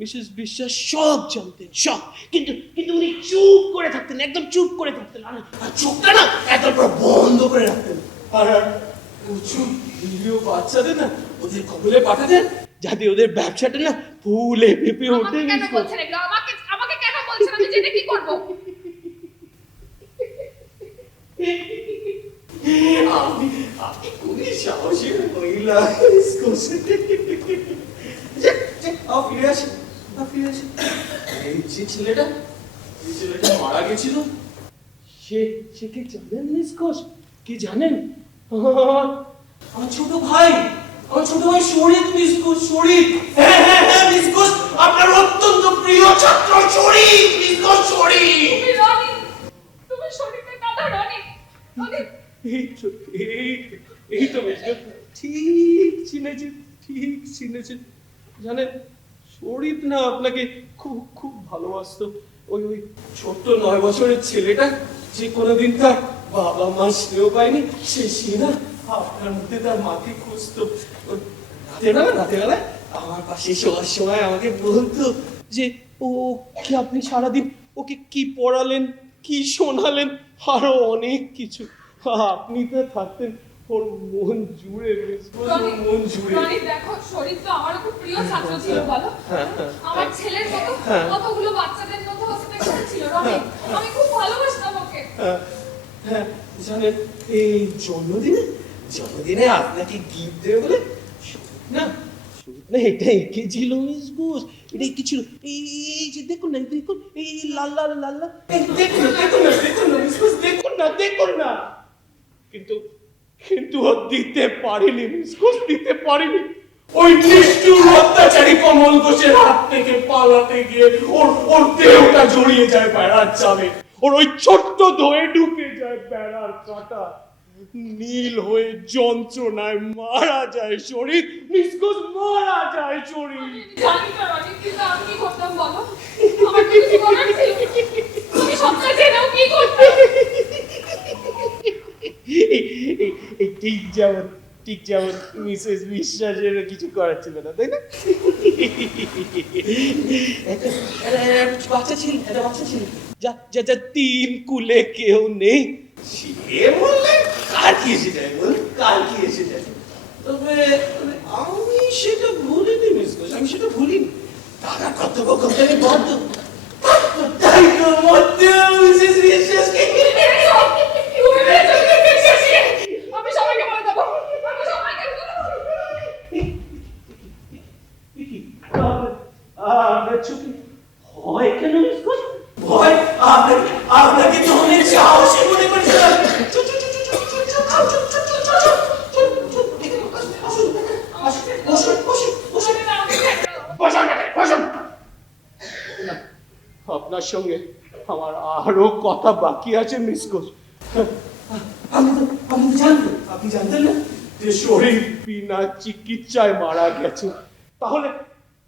মিসেস বিশ্বাস সব জানতেন, সব। কিন্তু উনি চুপ করে থাকতেন, একদম চুপ করে থাকতেন। আর চোখটা না একদম পুরো বন্ধ করে রাখতেন। আর প্রচুর ভিডিও বাচ্চাদের না ওদের কবলে পাঠাতেন, যাতে ওদের ব্যবসাটা না ফুলে ফেপে ওঠে। আমাকে কেন বলছেন এগুলো? আমাকে কেন বলছেন? আমি জেনে কি করব? আপনি খুবই সাহসী মহিলা। ফিরে আসি। এই যে ছেলেটা মারা গেছিল, সে কি জানেন মিস ঘোষ? কি জানেন? আমার ছোট ভাই শরীর মিস ঘোষ, শরীর। হ্যাঁ মিস ঘোষ, আপনার অত্যন্ত প্রিয় ছাত্র শরীর, মিস ঘোষ শরীর। তুমি রনি, তুমি শরীরের কথা রনি। রনি, এই তো মিস ঘোষ, ঠিক চিনেছেন। জানেন, শরীফ না আপনাকে খুব খুব ভালোবাসতো। ওই ছোট্ট 9 বছরের ছেলেটা যে কোনোদিন তার বাবা মা স্নেহ পায়নি, সে না আপনার মধ্যে তার মাকে খুঁজতো। রাতের বেলা আমার পাশে শোয়ার সময় আমাকে বলতো যে ও কি আপনি সারাদিন ওকে কি পড়ালেন, কি শোনালেন, আরো অনেক কিছু। আপনি তো থাকতেন ওর মন জুড়ে, মন জুড়ে। রনি দেখো, শরীর তো আমারও খুব প্রিয় ছাত্র ছিল, বলো। আমার ছেলের মতো কতগুলো বাচ্চাদের মতো স্পেশাল ছিল রনি। আমি খুব ভালোবাসতাম ওকে। হ্যাঁ, জানেন এই জন্মদিনে আপনাকে গিফট দেবে বলে না এটা এঁকে ছিল মিস ঘোষ, এটা কি ছিল? এই যে দেখুন না, এই লাল দেখুন না। কিন্তু ও দিতে পারিনি মিস ঘোষ, দিতে পারিনি। ওই নিষ্ঠুর অত্যাচারী কমল ঘোষের হাত থেকে পালাতে গিয়ে ওর দেহটা জড়িয়ে যায় বেড়ার চালে। ওর ওই ছোট্ট ধোয়ে ঢুকে যায় বেড়ার কাঁটা, নীল হয়ে যন্ত্রণায় মারা যায় শরীর, মিসকোস মারা যায় শরীর। জানি না রনি, কিন্তু আমি কি করতাম বলো? আমার তো কিছু করার ছিল না। তুমি সবটা জেনেও কি করতে? এই ঠিক যেমন মিসেস বিশ্বাসের কিছু করার ছিল না, তাই না? একটা বাচ্চা ছিল, যা যা যা 3 কুলে কেউ নেই। সে বললে কার কি এসে যায়, বল কার কি এসে যায়। তবে আমি সেটা ভুলিনি মিস কোচ, আমি সেটা ভুলিনি। দাদা কর্তব্য করতে আমি বদ্ধ, তাই তো মধ্যে মিসেস বিশ্বাসকে আমি সবাইকে বলে দেবো, আমি সবাইকে বলে দেবো। আপনার চোখে হয় কেন মিসকোস? ভয় আপনাকে তো অনেক সাহসী মনে করছিলাম। আপনার সঙ্গে আমার আরো কথা বাকি আছে মিসকোস। আপনি জানতেন না যে শরীর বিনা চিকিৎসায় মারা গেছে?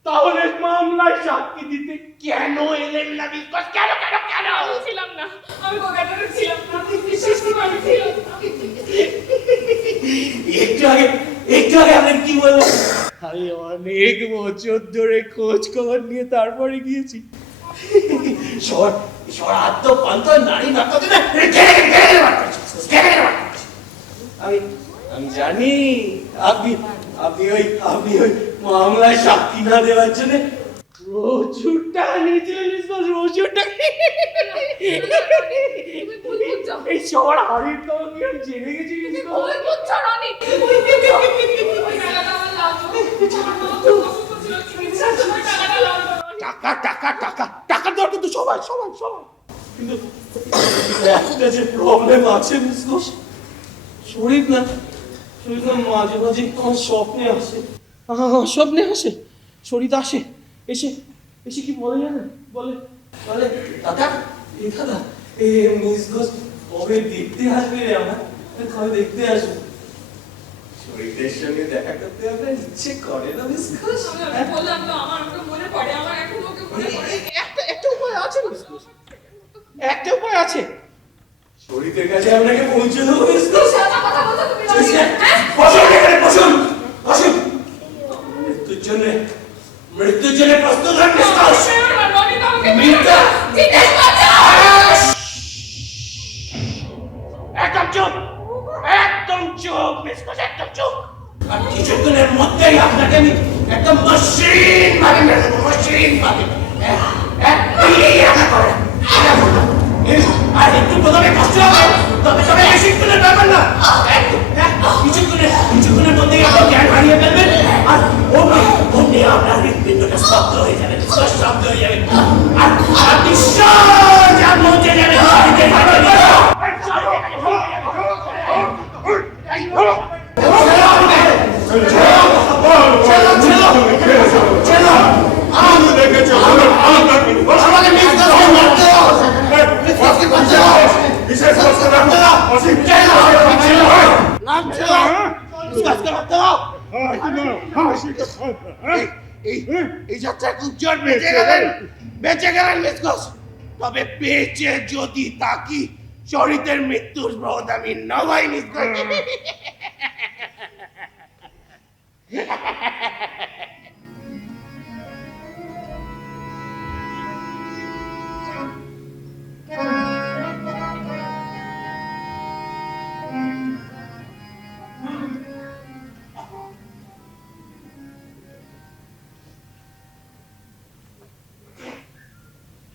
তাহলে মামলায় সাক্ষী দিতে কেন এলেন না মিসকোস? কেন? আমি ছিলাম না, আমি কোকাটারে ছিলাম না, বিশ্বাস করো আমি ছিলাম না। একটু আগে আপনি কি বললেন? আরে অনেক বছর ধরে খোঁজ খবর নিয়ে তারপরে গিয়েছি। সরাদ্দ পান্ত নারী নাটকে আমি জানি আপনি ওই মামলায় সাক্ষী না দেওয়ার জন্য প্রচুর টাকা নিয়েছিলেন মিসকোস, প্রচুর টাকা। তুমি ভুল বুঝছো। এই সবার হাড়ির তখন আমি জেনে গেছি মিসকোস। ভুল বুঝছো রনি, তুমি ভুল বুঝছো। ওই টাকাটা আমার লাগতো। আমার বাবা খুব অসুস্থ ছিল, চিকিৎসার জন্য ওই টাকাটা লাগতো। টাকা দরকার তো সবাই। কিন্তু একটা যে প্রবলেম আছে মিসকোস, শরীর না মাঝে মাঝে আমার স্বপ্নে আসে। স্বপ্নে আসে? শরীর আসে, এসে কি বলে জানেন? বলে দাদা মিসকোস কবে দেখতে আসবে রে? আমার কবে দেখতে আসবে? শরীরের সঙ্গে দেখা করতে আপনার ইচ্ছে করে না মিসকোস? আমি বললাম তো, আমার ওকে মনে পড়ে, আমার এখন ওকে মনে পড়ে। একটা উপায় আছে মিসকোস, একটা উপায় আছে। শরীরের কাছে আপনাকে পৌঁছে দেবো মিসকোস। সাদা কথা বলছো তুমি রনি, হ্যাঁ? বসুন। মৃত্যুর জন্য প্রস্তুত হন মিসকোস। রনি তো আমাকে মিথ্যা। জিজ্ঞেস করছো? একদম চুপ মিসকোস, একদম চুপ। আর কিছুক্ষণের মধ্যেই আপনাকে আমি একটা মশিন ভাবে মেরে দেবো, আর একটু প্রথমে কষ্ট হবে, তবে বেশিক্ষণের ব্যাপার না। কিছুক্ষণের মধ্যেই আপনি জ্ঞান হারিয়ে ফেলবেন, আর অমনি আপনার হৃৎপিণ্ডটা স্তব্ধ হয়ে যাবে, আর আপনি সোজা পৌঁছে যাবেন বাড়িতে। এই যাত্রায় খুব জোর বেঁচে গেলেন মিসকোস। তবে বেঁচে যদি তাকি, শরীরের মৃত্যুর ব্রত আমি নবাই মিসকোস।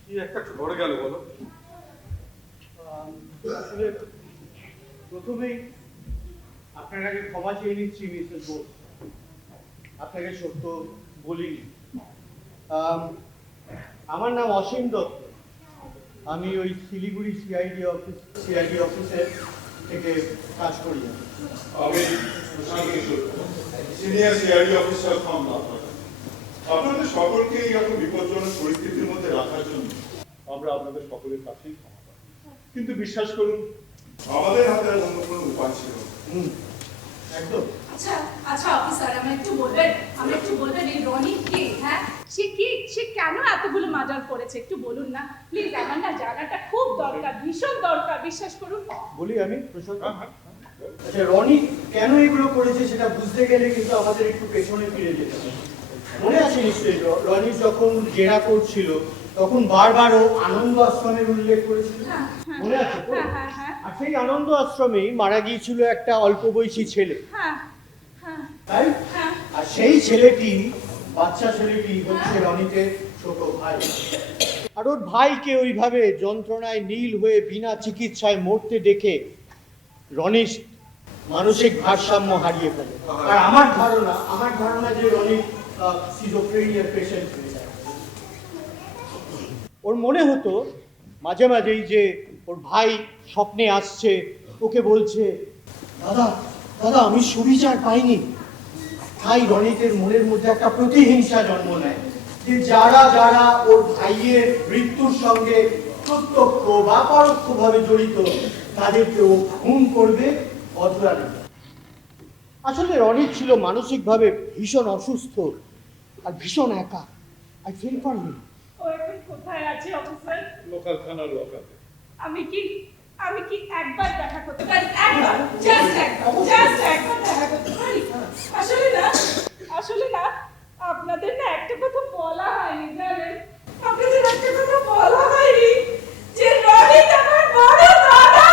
কি একটা ঘরে গেল বলো? আসলে প্রথমেই আপনার কাছে ক্ষমা চেয়ে নিচ্ছি মিসেস বোস, আপনাকে সত্য বলিনি। আমার নাম অসীম দত্ত, আমি ওই শিলিগুড়ি সিআইডি অফিসে থেকে কাজ করি। আমি সিনিয়র সিআইডি অফিসার ফ্রম আপনাদের সকলকে এই রকম বিপজ্জনক পরিস্থিতির মধ্যে রাখার জন্য আমরা আপনাদের সকলের কাছেই ক্ষমা পাই। কিন্তু বিশ্বাস করুন আমাদের হাতে আর অন্য কোনো উপায় ছিল না। একদম। আচ্ছা আচ্ছা অফিসার আমি একটু বলবেন এই রনি কে? হ্যাঁ সে কেন এতগুলো মার্ডার করেছে একটু বলুন না প্লিজ, আমার না জানাটা খুব দরকার, ভীষণ দরকার, বিশ্বাস করুন। বলি আমি প্রশান্ত। আচ্ছা রনি কেন এগুলো করেছে সেটা বুঝতে গেলে কিন্তু আমাদের একটু পেছনে ফিরে যেতে হবে। মনে আছে নিশ্চয়ই রনি যখন জেরা করছিল তখন বারবার ও আনন্দ আশ্রমের উল্লেখ করেছিল, মনে আছে তো? আর সেই আনন্দ আশ্রমেই মারা গিয়েছিল একটা অল্প বয়সী ছেলে, তাই? আর সেই ছেলেটি, বাচ্চা ছেলেটি হচ্ছে রনিতে ছোট ভাই। আর ওর ভাইকে ওইভাবে যন্ত্রণায় নীল হয়ে বিনা চিকিৎসায় মরতে দেখে রনির মানসিক ভারসাম্য হারিয়ে ফেলে। আর আমার ধারণা যে রনি সিজোফ্রেনিয়ার পেশেন্ট হয়ে যায়। ওর মনে হতো মাঝে মাঝেই যে ওর ভাই স্বপ্নে আসছে, ওকে বলছে দাদা দাদা আমি সুবিচার পাইনি। তাই রনিতের মনের মধ্যে একটা প্রতিহিংসা জন্ম নেয় যে যারা যারা ওর ভাইয়ের মৃত্যুর সঙ্গে প্রত্যক্ষ বা পরোক্ষভাবে জড়িত তাদেরকে ও খুন করবে, বদলা নেবে। আসলে রনিত ছিল মানসিকভাবে ভীষণ অসুস্থ আর ভীষণ একা। I feel for him. ও এখন কোথায় আছে অফিসার? লোকাল থানার লোকালে। আমি কি একবার দেখা করতে পারি? একবার, জাস্ট একবার দেখা করতে পারি? আসলে না আপনাদের না একটা কথা বলা হয়নি, জানেন? আপনাদের একটা কথা বলা হয়নি যে রনি আমার বড় দাদা।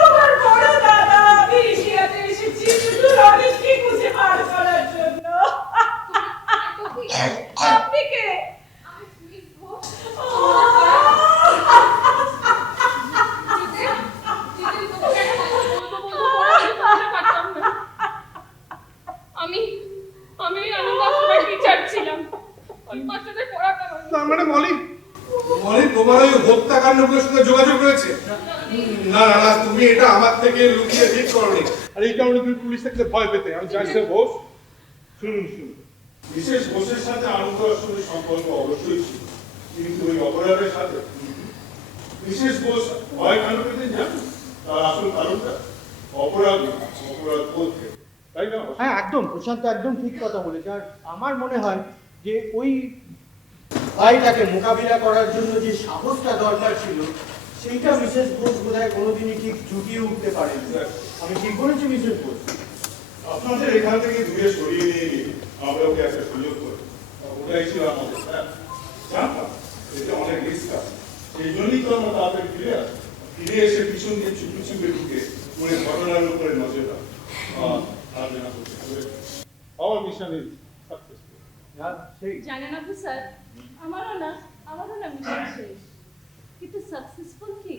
তোমার বড় দাদা, আমি এশিয়াতে এসেছি শুধু রনিকে খুঁজে বার করার জন্য। আপনি কে? আমি আনন্দ আশ্রমের টিচার ছিলাম, বাচ্চাদের পড়াতাম। তার মানে মলি তোমার ওই হত্যাকাণ্ডগুলোর সঙ্গে যোগাযোগ রয়েছে? না না না, তুমি এটা আমার থেকে লুকিয়ে ঠিক করনি। আর এই কারণে তুমি পুলিশ থেকে ভয় পেতে। আমি জানি ঘোষ, শুনুন বিশেষ ঘোষের সাথে আনন্দ আশ্রমের সম্পর্ক অবশ্যই ছিল, কিন্তু ওই অপরাধের সাথে বিশেষ ঘোষ ভয় কেন পেতেন জানেন? তার আসল কারণটা অপরাধ বলতে, তাই না? হ্যাঁ একদম, প্রশান্ত একদম ঠিক কথা বলেছে। আর আমার মনে হয় যে ওই ভাইটাকে মোকাবিলা করার জন্য যে সাহসটা দরকার ছিল সেইটা মিসেস ঘোষ বোধহয় কোনোদিনই ঠিক জুটিয়ে উঠতে পারেন। আমি ঠিক বলেছি মিসেস ঘোষ? আপনাদের এখান থেকে দূরে সরিয়ে নিয়ে গিয়ে আমরা ওকে একটা সুযোগ করি, ওটাই ছিল আমাদের প্ল্যান। জানতাম এতে অনেক রিস্ক আছে, সেই জন্যই তো আমরা তাড়াতাড়ি ফিরে এসে পিছন দিয়ে চুপি চুপে ঢুকে পুরো ঘটনার উপরে নজর রাখ। Our mission is successful. জানেন অফিসার, আমারও না মিশন শেষ, কিন্তু সাকসেসফুল কি?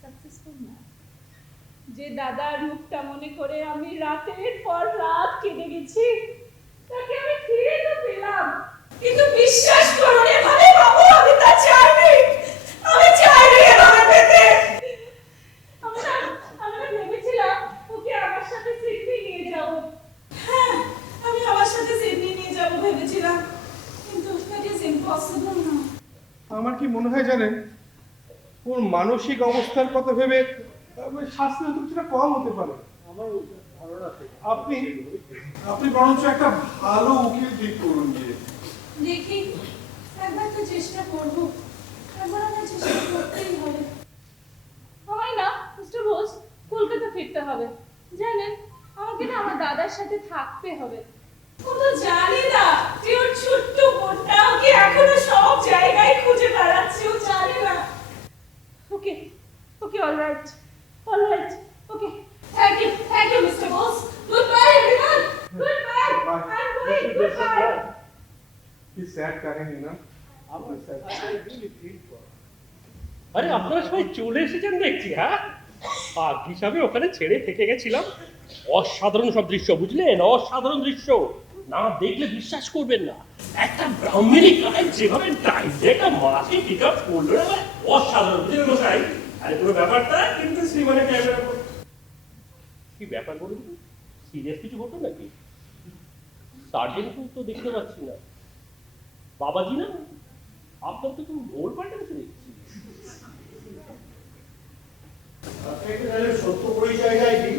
সাকসেসফুল না। যে দাদার রূপটা মনে করে আমি রাতের পর রাত কেঁদে গেছি, তাকে আমি ফিরে তো পেলাম, কিন্তু বিশ্বাস করুন এভাবে বাবু আমি তা চাইনি। আমি চাইনি এভাবে পেতে। আমরা ভেবেছিলাম ওকে আমার সাথে সিডনি নিয়ে যাব। হ্যাঁ আমি আমার সাথে সিডনি নিয়ে যাব ভেবেছিলাম, কিন্তু দ্যাট ইজ ইম্পসিবল না। আমার কি মনে হয় জানেন, ওর মানসিক অবস্থার কথা ভেবে শাস্তি হয়তো কিছুটা কম হতে পারে। আমার ধারণা থেকে আপনি বরঞ্চ একটা ভালো উকিল ঠিক করুন গিয়ে। দেখি একবার তো চেষ্টা করব, একবার আমার চেষ্টা করতেই হবে। হয় না মিস্টার ঘোষ, কলকাতা ফিরতে হবে। জানেন আমাকে না আমার দাদার সাথে থাকতে হবে। ও তো জানি না যে ওর ছোট্ট বোনটা ওকে এখনো সব জায়গায় খুঁজে বেড়াচ্ছে, ও জানে না। Okay okay alright okay, thank you mister Ghosh. Goodbye everyone, goodbye. I am going, goodbye. কি স্যাড কাহিনী না? আরে আপনারা সবাই চলে এসেছেন দেখছি। হ্যাঁ আর হিসাবে ওখানে ছেড়ে থেকে গেছিলাম। অসাধারণ সব দৃশ্য, বুঝলেন? অসাধারণ দৃশ্য, না দেখলে বিশ্বাস করবেন না। একটা ব্রাহ্মণী গায়ে যেভাবে ডাইরেক্ট মাকে পিক আপ করলো না, অসাধারণ। বুঝলেন মশাই? আরে পুরো ব্যাপারটা কিন্তু শ্রীমানে ক্যামেরা করে। কি ব্যাপার বলুন তো, সিরিয়াস কিছু ঘটনা নাকি? সার্জেন্টকেও তো দেখতে পাচ্ছি না। বাবাজি না, আপনার তো তুমি ওল্ড পাল্টে গেছে দেখছি। আপনাকে তাহলে সত্য পরিচয়টাই দিই।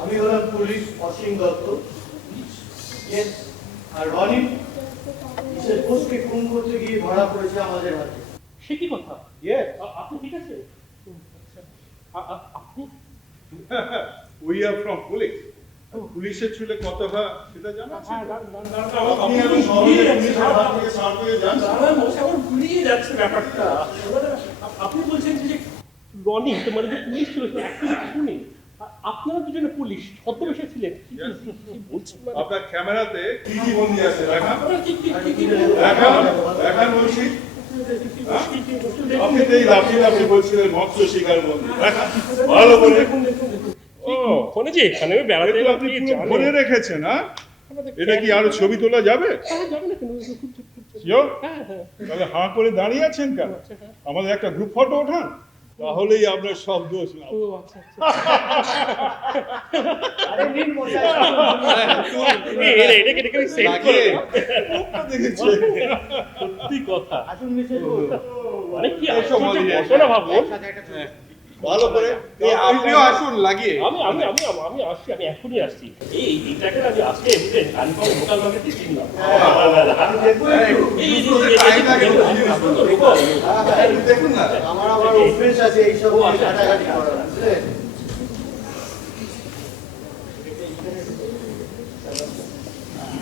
আমি হলাম পুলিশ অসীম দত্ত। Yes, আর রনি মিসেস বোসকে খুন করতে গিয়ে ধরা পড়েছে আমাদের হাতে। সে কি কথা? Yes. আপনি ঠিক আছে? আপনি উই আর ফ্রম পুলিশ। পুলিশের ছিল কথা সেটা জানা আছে? আপনি এত সহজে পুলিশের হাত থেকে ছাড় পেয়ে যান? দাদা মশাই আমার ভুলিয়ে যাচ্ছে ব্যাপারটা। আপনি বলছেন যে রনি তোমার যে পুলিশ ছিল সে অ্যাকচুয়ালি শুনি আপনারা দুজনে পুলিশ ছদ্মবেশে ছিলেন। কি বলছেন? আপনার ক্যামেরাতে কি কি বন্দি আছে দেখা আপনারা কি দেখা বলছি। আপনি তো এই লাফি বলছিলেন মৎস্য শিকার বন্দি দেখা ভালো করে। ও ফোনে যে এখানে আমি বেড়াতে এগুলো আপনি পুরো ফোনে রেখেছেন, হ্যাঁ? এটা কি আরো ছবি তোলা যাবে? যাবে না কেন? Sure? হ্যাঁ হ্যাঁ। তাহলে হাঁ করে দাঁড়িয়ে আছেন কেন? আমাদের একটা গ্রুপ ফটো ওঠান, তাহলেই আপনার সব দোষ না। ও আচ্ছা আচ্ছা। আরে নিন মশাই। এটা সেভ করে দেখেছি সত্যি কথা। আসুন মিসেস বোস। মানে কি আশ্চর্য ঘটনা ভাবুন। ভালো করে। আপনিও আসুন লাগিয়ে। আমি আসছি, আমি এখনই আসছি। এইটাকে আমি আসতে বুঝলেন কনফার্ম লোকাল মার্কেটে চিনলাম। আমি দেখবো একটু। দেখুন না, আমার আবার অভ্যেস আছে এইসব নিয়ে ঘাটাঘাটি করার, বুঝলেন?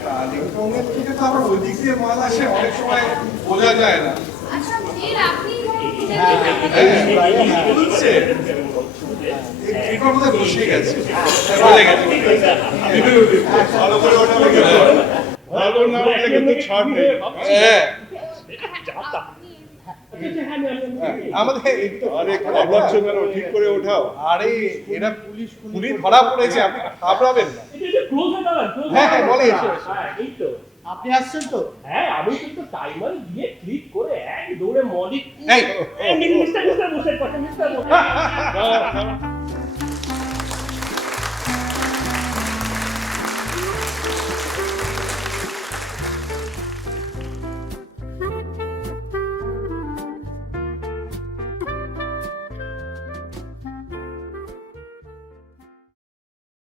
কালির রঙের থেকে তো আবার ওই দিক দিয়ে মাল আসে, অনেক সময় বোঝা যায় না। আচ্ছা এর আপনি বুঝছে? এই কথা বসে গেছে, বলে গেছে। ভালো করে ওটা লেগে ভালো না হলে কিন্তু ছাড় নেই। হ্যাঁ, হ্যাঁ আমাদের আরে খাবারছো কেন, ঠিক করে ওঠাও। আরে এরা পুলিশ ধরা পড়েছে, আপনি ঘাবড়াবেন না। এটা ক্লোজ হয়ে দাঁড়ান। হ্যাঁ, হ্যাঁ, বলে। হ্যাঁ এই তো। আপনি আসছেন তো? হ্যাঁ আমি কিন্তু টাইমার দিয়ে ক্লিক করে এক দৌড়ে মলিক এই মিস্টার বসে কথা মিস্টার বসে